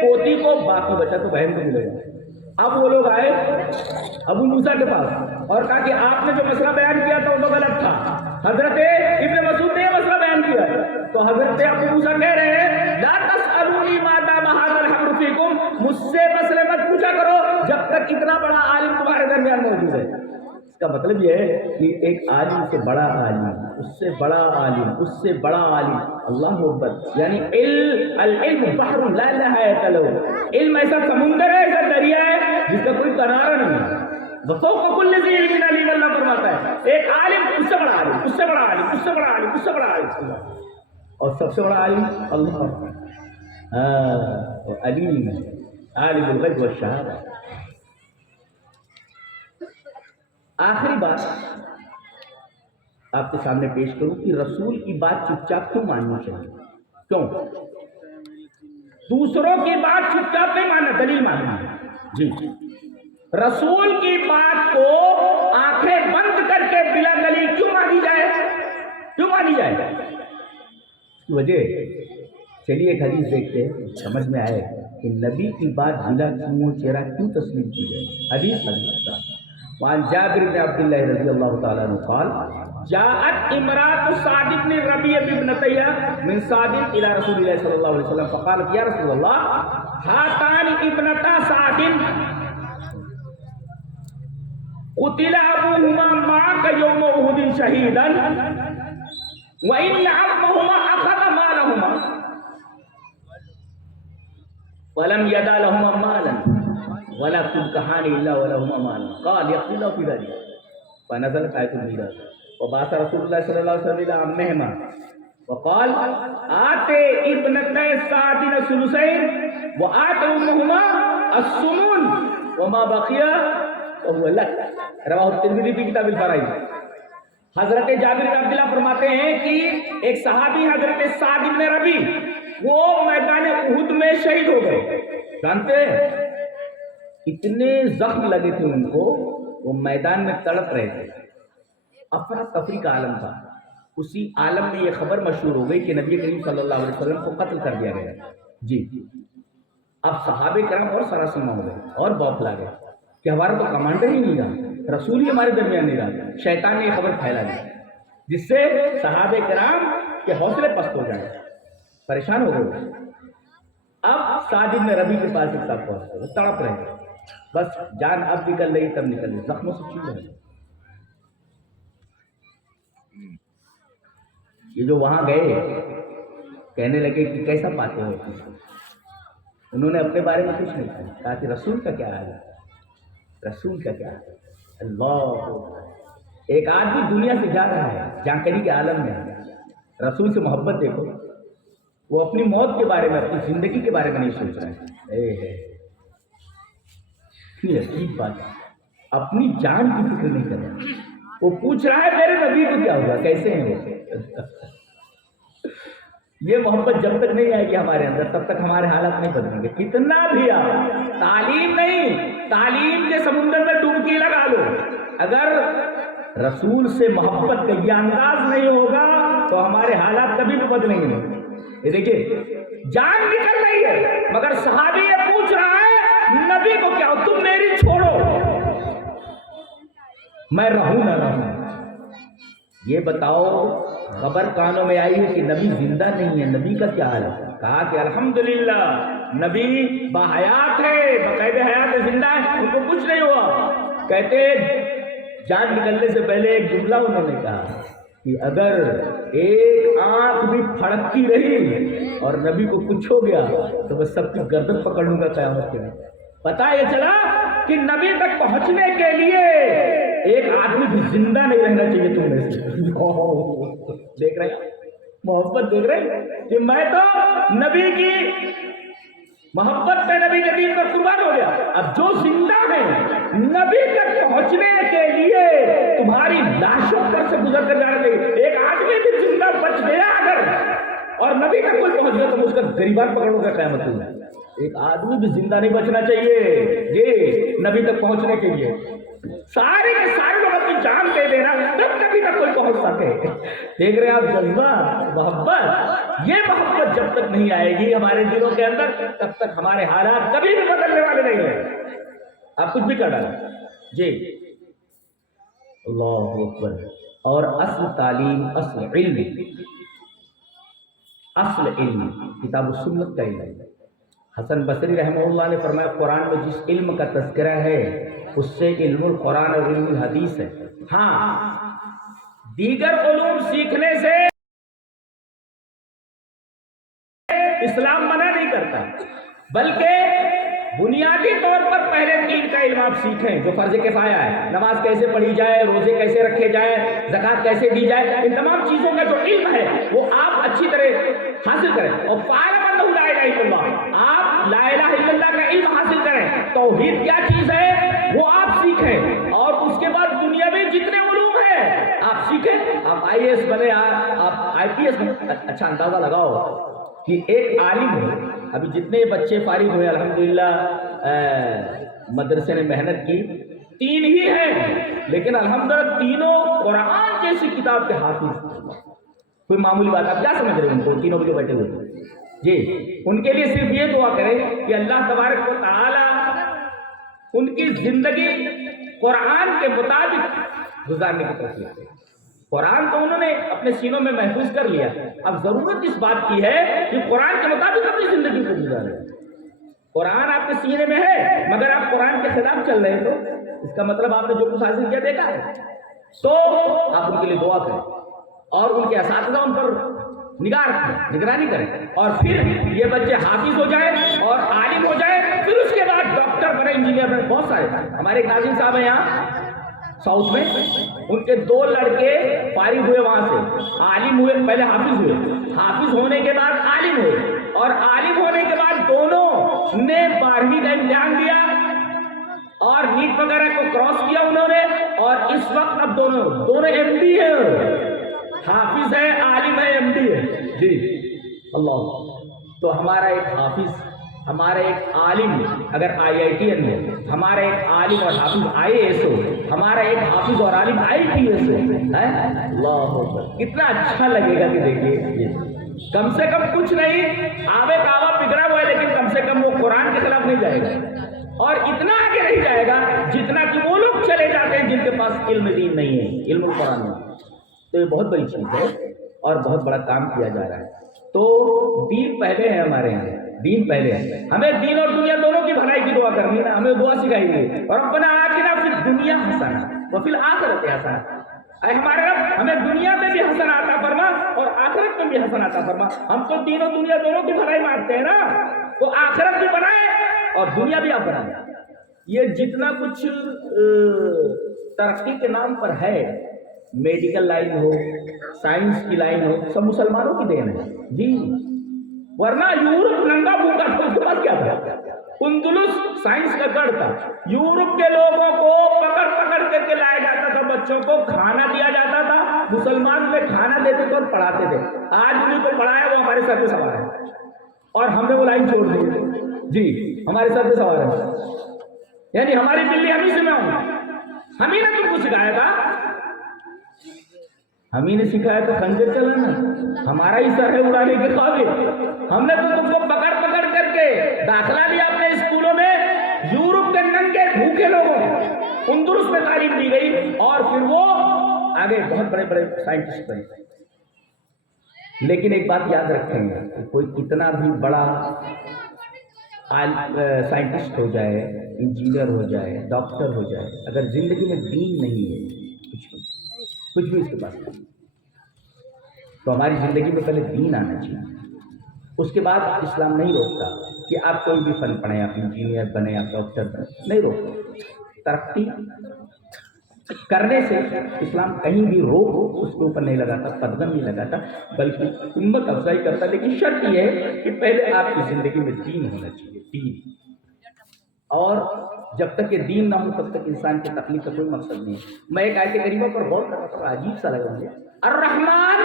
پوتی کو, باقی بچہ تو بہن کو ملے گا. اب وہ لوگ آئے ابو موسیٰ کے پاس اور کہا کہ آپ نے جو مسئلہ بیان کیا تھا وہ تو غلط تھا. حضرت ابن مسعود نے یہ مسئلہ بیان کیا ہے تو حضرت ابو موسیٰ کہہ رہے ہیں لا تسألونی ما دام هذا الحبر فیکم, مجھ سے مسئلے مت پوچھا کرو جب تک اتنا بڑا عالم تمہارے درمیان موجود ہے. اس کا مطلب یہ ہے کہ ایک عالم سے بڑا عالم, اس سے بڑا عالم, اس سے بڑا عالم, اللہ اکبر. یعنی العلم بحر لا نہایت له, علم ایسا سمندر ہے, ایسا دریا ہے جس کا کوئی کنارہ نہیں ہے. وفوق کل ذی علم علیم, اللہ فرماتا ہے ایک عالم اس سے بڑا عالم, اس سے بڑا عالم, اس سے بڑا عالم, اس سے بڑا عالم, اور سب سے بڑا عالم اللہ. علیم عالم الغیب والشہادہ. آخری بات آپ کے سامنے پیش کروں کہ رسول کی بات چپ چاپ کیوں ماننی چاہیے. کیوں دوسروں کی بات چپ چاپ نہیں ماننا, دلیل ماننا ہے. جی رسول کی بات کو آنکھیں بند کر کے بلا دلیل کیوں مانی جائے, کیوں مانی جائے؟ اس کی وجہ چلیے ایک حدیث دیکھتے ہیں, سمجھ میں آئے کہ نبی کی بات بلا کیوں چہرہ کیوں تسلیم کی جائے. حدیث وعن جابر بن عبد الله رضي الله تعالى عنه قال جاءت امرأة سعد بن ربيع بابنتيها من سعد إلى رسول الله صلى الله عليه وسلم فقالت يا رسول الله هاتان ابنتا سعد قتل أبوهما معك يوم أحد شهيدا وإن عمهما أخذ مالهما ولم يدع لهما مالا ولا تنكحان الا ولهما مال قال يقضي الله في ذلك فنزلت آية الميراث وبعث رسول الله صلى الله عليه وسلم الى عمهما وقال آتي ابنتي سعد الثلثين وآت امهما الثمن وما بقي وهو لك. رواه الترمذی في کتاب الفرائض. حضرت جابر بن عبداللہ فرماتے ہیں کہ ایک صحابی حضرت سعد بن ربیع وہ میدان احد میں شہید ہو گئے. جانتے ہیں اتنے زخم لگے تھے ان کو, وہ میدان میں تڑپ رہے تھے. افراتفری کا عالم تھا. اسی عالم میں یہ خبر مشہور ہو گئی کہ نبی کریم صلی اللہ علیہ وسلم کو قتل کر دیا گیا. جی اب صحابہ کرام اور سراسیمہ ہو گئے اور بوکھلا گئے کہ ہمارا تو کمانڈر ہی نہیں رہا, رسول ہی ہمارے درمیان نہیں رہا. شیطان نے یہ خبر پھیلا دی جس سے صحابہ کرام کے حوصلے پست ہو جائیں, پریشان ہو گئے. اب سعد بن ربیع کے پاس ایک صاحب پہنچتے, وہ تڑپ رہے ہیں, بس جان اب نکل رہی تب نکل رہی, زخموں سے چوب رہے. یہ جو وہاں گئے کہنے لگے کہ کیسا پاتے ہو اس کو. انہوں نے اپنے بارے میں کچھ نہیں کہا, کہا کہ رسول کا کیا حال ہے, رسول کا کیا حال ہے. اللہ, ایک آدمی دنیا سے جا رہا ہے جانکاری کے عالم میں, رسول سے محبت دیکھو. وہ اپنی موت کے بارے میں، اپنی زندگی کے بارے میں نہیں سوچ رہے ہیں. اتنی عجیب بات ہے، اپنی جان کی فکر نہیں کر رہے. وہ پوچھ رہا ہے میرے نبی کو کیا ہوا، کیسے ہیں وہ. یہ محبت جب تک نہیں آئے گی ہمارے اندر، تب تک ہمارے حالات نہیں بدلیں گے. کتنا بھی آپ تعلیم نہیں، تعلیم کے سمندر میں ڈبکی لگا لو، اگر رسول سے محبت کا یہ انداز نہیں ہوگا تو ہمارے حالات کبھی بھی بدلیں گے نہیں. یہ دیکھیے جان نکل رہی ہے مگر صحابی یہ پوچھ رہا ہے نبی کو کیا ہو، تم میری چھوڑو میں رہوں نہ رہوں. یہ بتاؤ خبر کانوں میں آئی ہے کہ نبی زندہ نہیں ہے، نبی کا کیا حال ہے؟ کہا کہ الحمدللہ نبی باحیات ہے، بقید حیات زندہ ہے، ان کو کچھ نہیں ہوا. کہتے جان نکلنے سے پہلے ایک جملہ انہوں نے کہا کہ اگر ایک آنکھ بھی پھڑکتی رہی اور نبی کو کچھ ہو گیا تو میں سب کی گردن پکڑ لوں گا قیامت کے دن. پتا یہ چلا کہ نبی تک پہنچنے کے لیے ایک آدمی بھی زندہ نہیں رہنا چاہیے تم میں سے. دیکھ رہے محبت، دیکھ رہے کہ میں تو نبی کی محبت پہ، نبی کے دین پر قربان ہو گیا. اب جو زندہ ہیں نبی تک پہنچنے کے لیے تمہاری لاشوں پر سے گزر کر جانا چاہیے. ایک آدمی بھی زندہ بچ گیا اگر اور نبی تک کوئی پہنچ گیا تو اس کا غریبان پکڑوں گا قیامت میں. ایک آدمی بھی زندہ نہیں بچنا چاہیے یہ نبی تک پہنچنے کے لیے. سارے کے سارے لوگ اپنی جان دے دینا تب نبی تک کوئی پہنچ سکے. دیکھ رہے ہیں آپ جذبہ، محبت. یہ محبت جب تک نہیں آئے گی ہمارے دلوں کے اندر تب تک ہمارے حالات کبھی بھی بدلنے والے نہیں ہیں. آپ کچھ بھی کر ڈالیں جی. اللہ اکبر. اور اصل تعلیم، اصل علم، اصل علم کتاب و سنت کا علم. حسن بصری رحمہ اللہ نے فرمایا قرآن میں جس علم کا تذکرہ ہے اس سے علم القرآن اور علم الحدیث ہے. ہاں دیگر علوم سیکھنے سے اسلام منع نہیں کرتا، بلکہ بنیادی طور پر پہلے دین کا علم آپ سیکھیں جو فرض کفایہ ہے. نماز کیسے پڑھی جائے، روزے کیسے رکھے جائے، زکوٰۃ کیسے دی جائے، ان تمام چیزوں کا جو علم ہے وہ آپ اچھی طرح حاصل کریں. اور فعلم انہ لا الہ الا اللہ، آپ لا الہ الا اللہ کا علم حاصل کریں. توحید کیا چیز ہے وہ آپ سیکھیں، اور اس کے بعد دنیا میں جتنے علوم ہیں آپ سیکھیں. آپ آئی اے ایس بنے، آپ آئی پی ایس بنے. اچھا اندازہ لگاؤ کہ ایک عالم ہے، ابھی جتنے بچے فارغ ہوئے الحمدللہ مدرسے نے محنت کی 3 ہی ہیں، لیکن الحمدللہ تینوں قرآن جیسی کتاب کے حافظ. کوئی معمولی بات آپ کیا سمجھ رہے ہیں ان کو تینوں جو بیٹھے ہوئے جی. ان کے لیے صرف یہ دعا کریں کہ اللہ تبارک و تعالی ان کی زندگی قرآن کے مطابق گزارنے کی توفیق دے. قرآن تو انہوں نے اپنے سینوں میں محفوظ کر لیا، اب ضرورت اس بات کی ہے کہ قرآن کے مطابق اپنی زندگی کو گزاریں. قرآن آپ کے سینے میں ہے مگر آپ قرآن کے خلاف چل رہے ہیں تو اس کا مطلب آپ نے جو کچھ حاصل کیا دیکھا ہے. تو آپ ان کے لیے دعا کریں اور ان کے اساتذہ ان پر نگرانی کریں، اور پھر یہ بچے حافظ ہو جائیں اور عالم ہو جائیں، پھر اس کے بعد ڈاکٹر بنے، انجینئر بنے. بہت سارے ہمارے ایک ناظرین صاحب ہیں یہاں ساؤتھ میں، ان کے 2 لڑکے فارغ ہوئے وہاں سے، عالم ہوئے، پہلے حافظ ہوئے، حافظ ہونے کے بعد عالم ہوئے، اور عالم ہونے کے بعد دونوں نے 12ویں کا امتحان دیا اور نیٹ وغیرہ کو کراس کیا انہوں نے، اور اس وقت اب دونوں ایم ڈی ہیں. حافظ ہے، عالم ہے، ایم ڈی ہے جی. اللہ. تو ہمارا ایک حافظ، ہمارا ایک عالم اگر آئی آئی ٹی این ہو، ہمارا ایک عالم اور حافظ آئی اے ایس ہو، ہمارا ایک حافظ اور عالم آئی پی ایس ہو. اللہ اکبر. کتنا اچھا لگے گا کہ دیکھیے کم سے کم کچھ نہیں، آبے کعبہ بگڑا ہوا ہے لیکن کم سے کم وہ قرآن کے خلاف نہیں جائے گا، اور اتنا آگے نہیں جائے گا جتنا کہ وہ لوگ چلے جاتے ہیں جن کے پاس علم دین نہیں ہے، علم القرآن نہیں. تو یہ بہت بڑی چیز ہے اور بہت بڑا کام کیا جا رہا ہے. تو دین پہلے ہے ہمارے یہاں، دین پہلے ہے. ہمیں دین اور دنیا دونوں کی بھلائی کی دعا کرنی ہے نا، ہمیں دعا سکھائی گئی. اور ربنا آتنا فی الدنیا حسنہ وفی الآخرۃ حسنہ. اے ہمارے رب ہمیں دنیا میں بھی حسن عطا فرما اور آخرت میں بھی حسن عطا فرما. ہم تو دین اور دنیا دونوں کی بھلائی مانگتے ہیں نا، تو آخرت بھی بنائے اور دنیا بھی آپ بنائے. یہ جتنا کچھ ترقی کے نام پر ہے، میڈیکل لائن ہو، سائنس کی لائن ہو، سب مسلمانوں کی دین ہے جی. ورنہ یورپ ننگا بھوکا تھا، اس کے پاس کیا تھا؟ اندلس سائنس کا گڑھ تھا. یورپ کے لوگوں کو پکڑ پکڑ کے لایا جاتا تھا، بچوں کو کھانا دیا جاتا تھا، مسلمان میں کھانا دیتے تھے اور پڑھاتے تھے. آج بھی کوئی پڑھایا وہ ہمارے سر پہ سوار ہے اور ہم نے وہ لائن چھوڑ دی جی، ہمارے سر پہ سوار ہے. یعنی ہماری بلی ہم ہی سے میں ہوں، ہم ہی نے تم کو سکھایا تھا، ہم ہی نے سکھایا تو خنجر چلانا ہمارا ہی سر ہے اڑانے کے قابل. ہم نے تو تم کو پکڑ پکڑ کر کے داخلہ دیا اپنے اسکولوں میں. یورپ کے ننگے بھوکے لوگوں کو اندلس میں تعلیم دی گئی اور پھر وہ آگے بہت بڑے بڑے سائنٹسٹ بنے. لیکن ایک بات یاد رکھیں گے کہ کوئی کتنا بھی بڑا سائنٹسٹ ہو جائے، انجینئر ہو جائے، ڈاکٹر ہو جائے، اگر زندگی میں دین نہیں ہے، کچھ بھی اس کے پاس نہیں. تو ہماری زندگی میں پہلے دین آنا چاہیے. اس کے بعد اسلام نہیں روکتا کہ آپ کوئی بھی فن پڑھیں، آپ انجینئر بنے، آپ ڈاکٹر بنے، نہیں روکتا. ترقی کرنے سے اسلام کہیں بھی روک اس کے اوپر نہیں لگاتا، قدم نہیں لگاتا، بلکہ ہمت افزائی کرتا. لیکن شرط یہ ہے کہ پہلے آپ کی زندگی میں دین ہونا چاہیے، دین. اور جب تک یہ دین نہ ہو تب تک انسان کی تخلیق کا کوئی مقصد نہیں ہے. میں ایک آیت کریمہ پر غور کر رہا تھا، عجیب سا لگا مجھے. الرحمن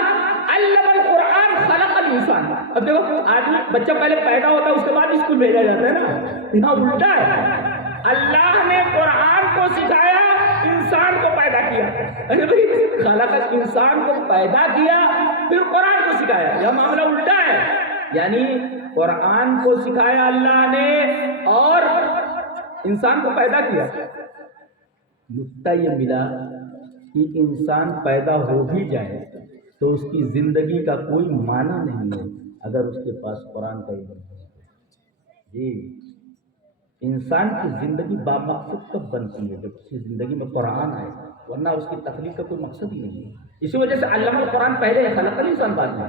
علم القرآن خلق الانسان. اب دیکھو آدمی بچہ پہلے پیدا ہوتا ہے، اس کے بعد اسکول بھیجا جاتا ہے نا، یہاں الٹا ہے. اللہ نے قرآن کو سکھایا، انسان کو پیدا کیا. ارے بھائی خلق انسان کو پیدا کیا پھر قرآن کو سکھایا، یہ معاملہ الٹا ہے. یعنی قرآن کو سکھایا اللہ نے اور انسان کو پیدا کیا. نقطہ یہ ملا کہ انسان پیدا ہو بھی جائے تو اس کی زندگی کا کوئی معنی نہیں ہے اگر اس کے پاس قرآن کا علم ہے. جی، انسان کی زندگی بامقصد کب بنتی ہے؟ جب اس کی زندگی میں قرآن آئے، ورنہ اس کی تخلیق کا کوئی مقصد ہی نہیں ہے. اسی وجہ سے علم القرآن پہلے ہے، خلق الانسان بعد میں.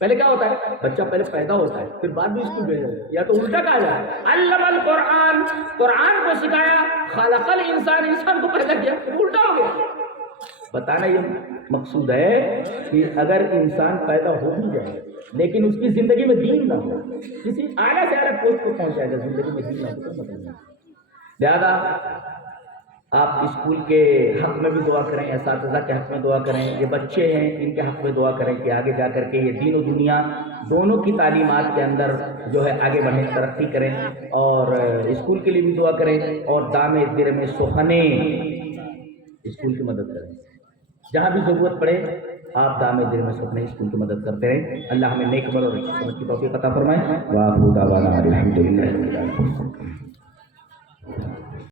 پہلے کیا ہوتا ہے؟ بچہ پہلے پیدا ہوتا ہے پھر بعد میں اسکول بھیجا جاتا ہے، یا تو الٹا کہا جائے علم القرآن، قرآن کو سکھایا، خلق الانسان، انسان کو پیدا کیا، الٹا ہو گیا. بتانا یہ مقصود ہے کہ اگر انسان پیدا ہو بھی جائے لیکن اس کی زندگی میں دین نہ ہو، کسی اعلیٰ سے اعلیٰ پوسٹ کو پہنچ جائے گا، زندگی میں دین نہ ہو تو مطلب نہیں. لہٰذا آپ اسکول کے حق میں بھی دعا کریں، اساتذہ کے حق میں دعا کریں، یہ بچے ہیں ان کے حق میں دعا کریں کہ آگے جا کر کے یہ دین و دنیا دونوں کی تعلیمات کے اندر جو ہے آگے بڑھیں، ترقی کریں. اور اسکول کے لیے بھی دعا کریں اور دام در میں سخنے اسکول کی مدد کریں. جہاں بھی ضرورت پڑے آپ دام در میں سخنے اسکول کی مدد کرتے رہیں. اللہ ہمیں نیک عمل اور اچھی سمجھ کی توفیق عطا فرمائے. وآخر دعوانا الحمدللہ.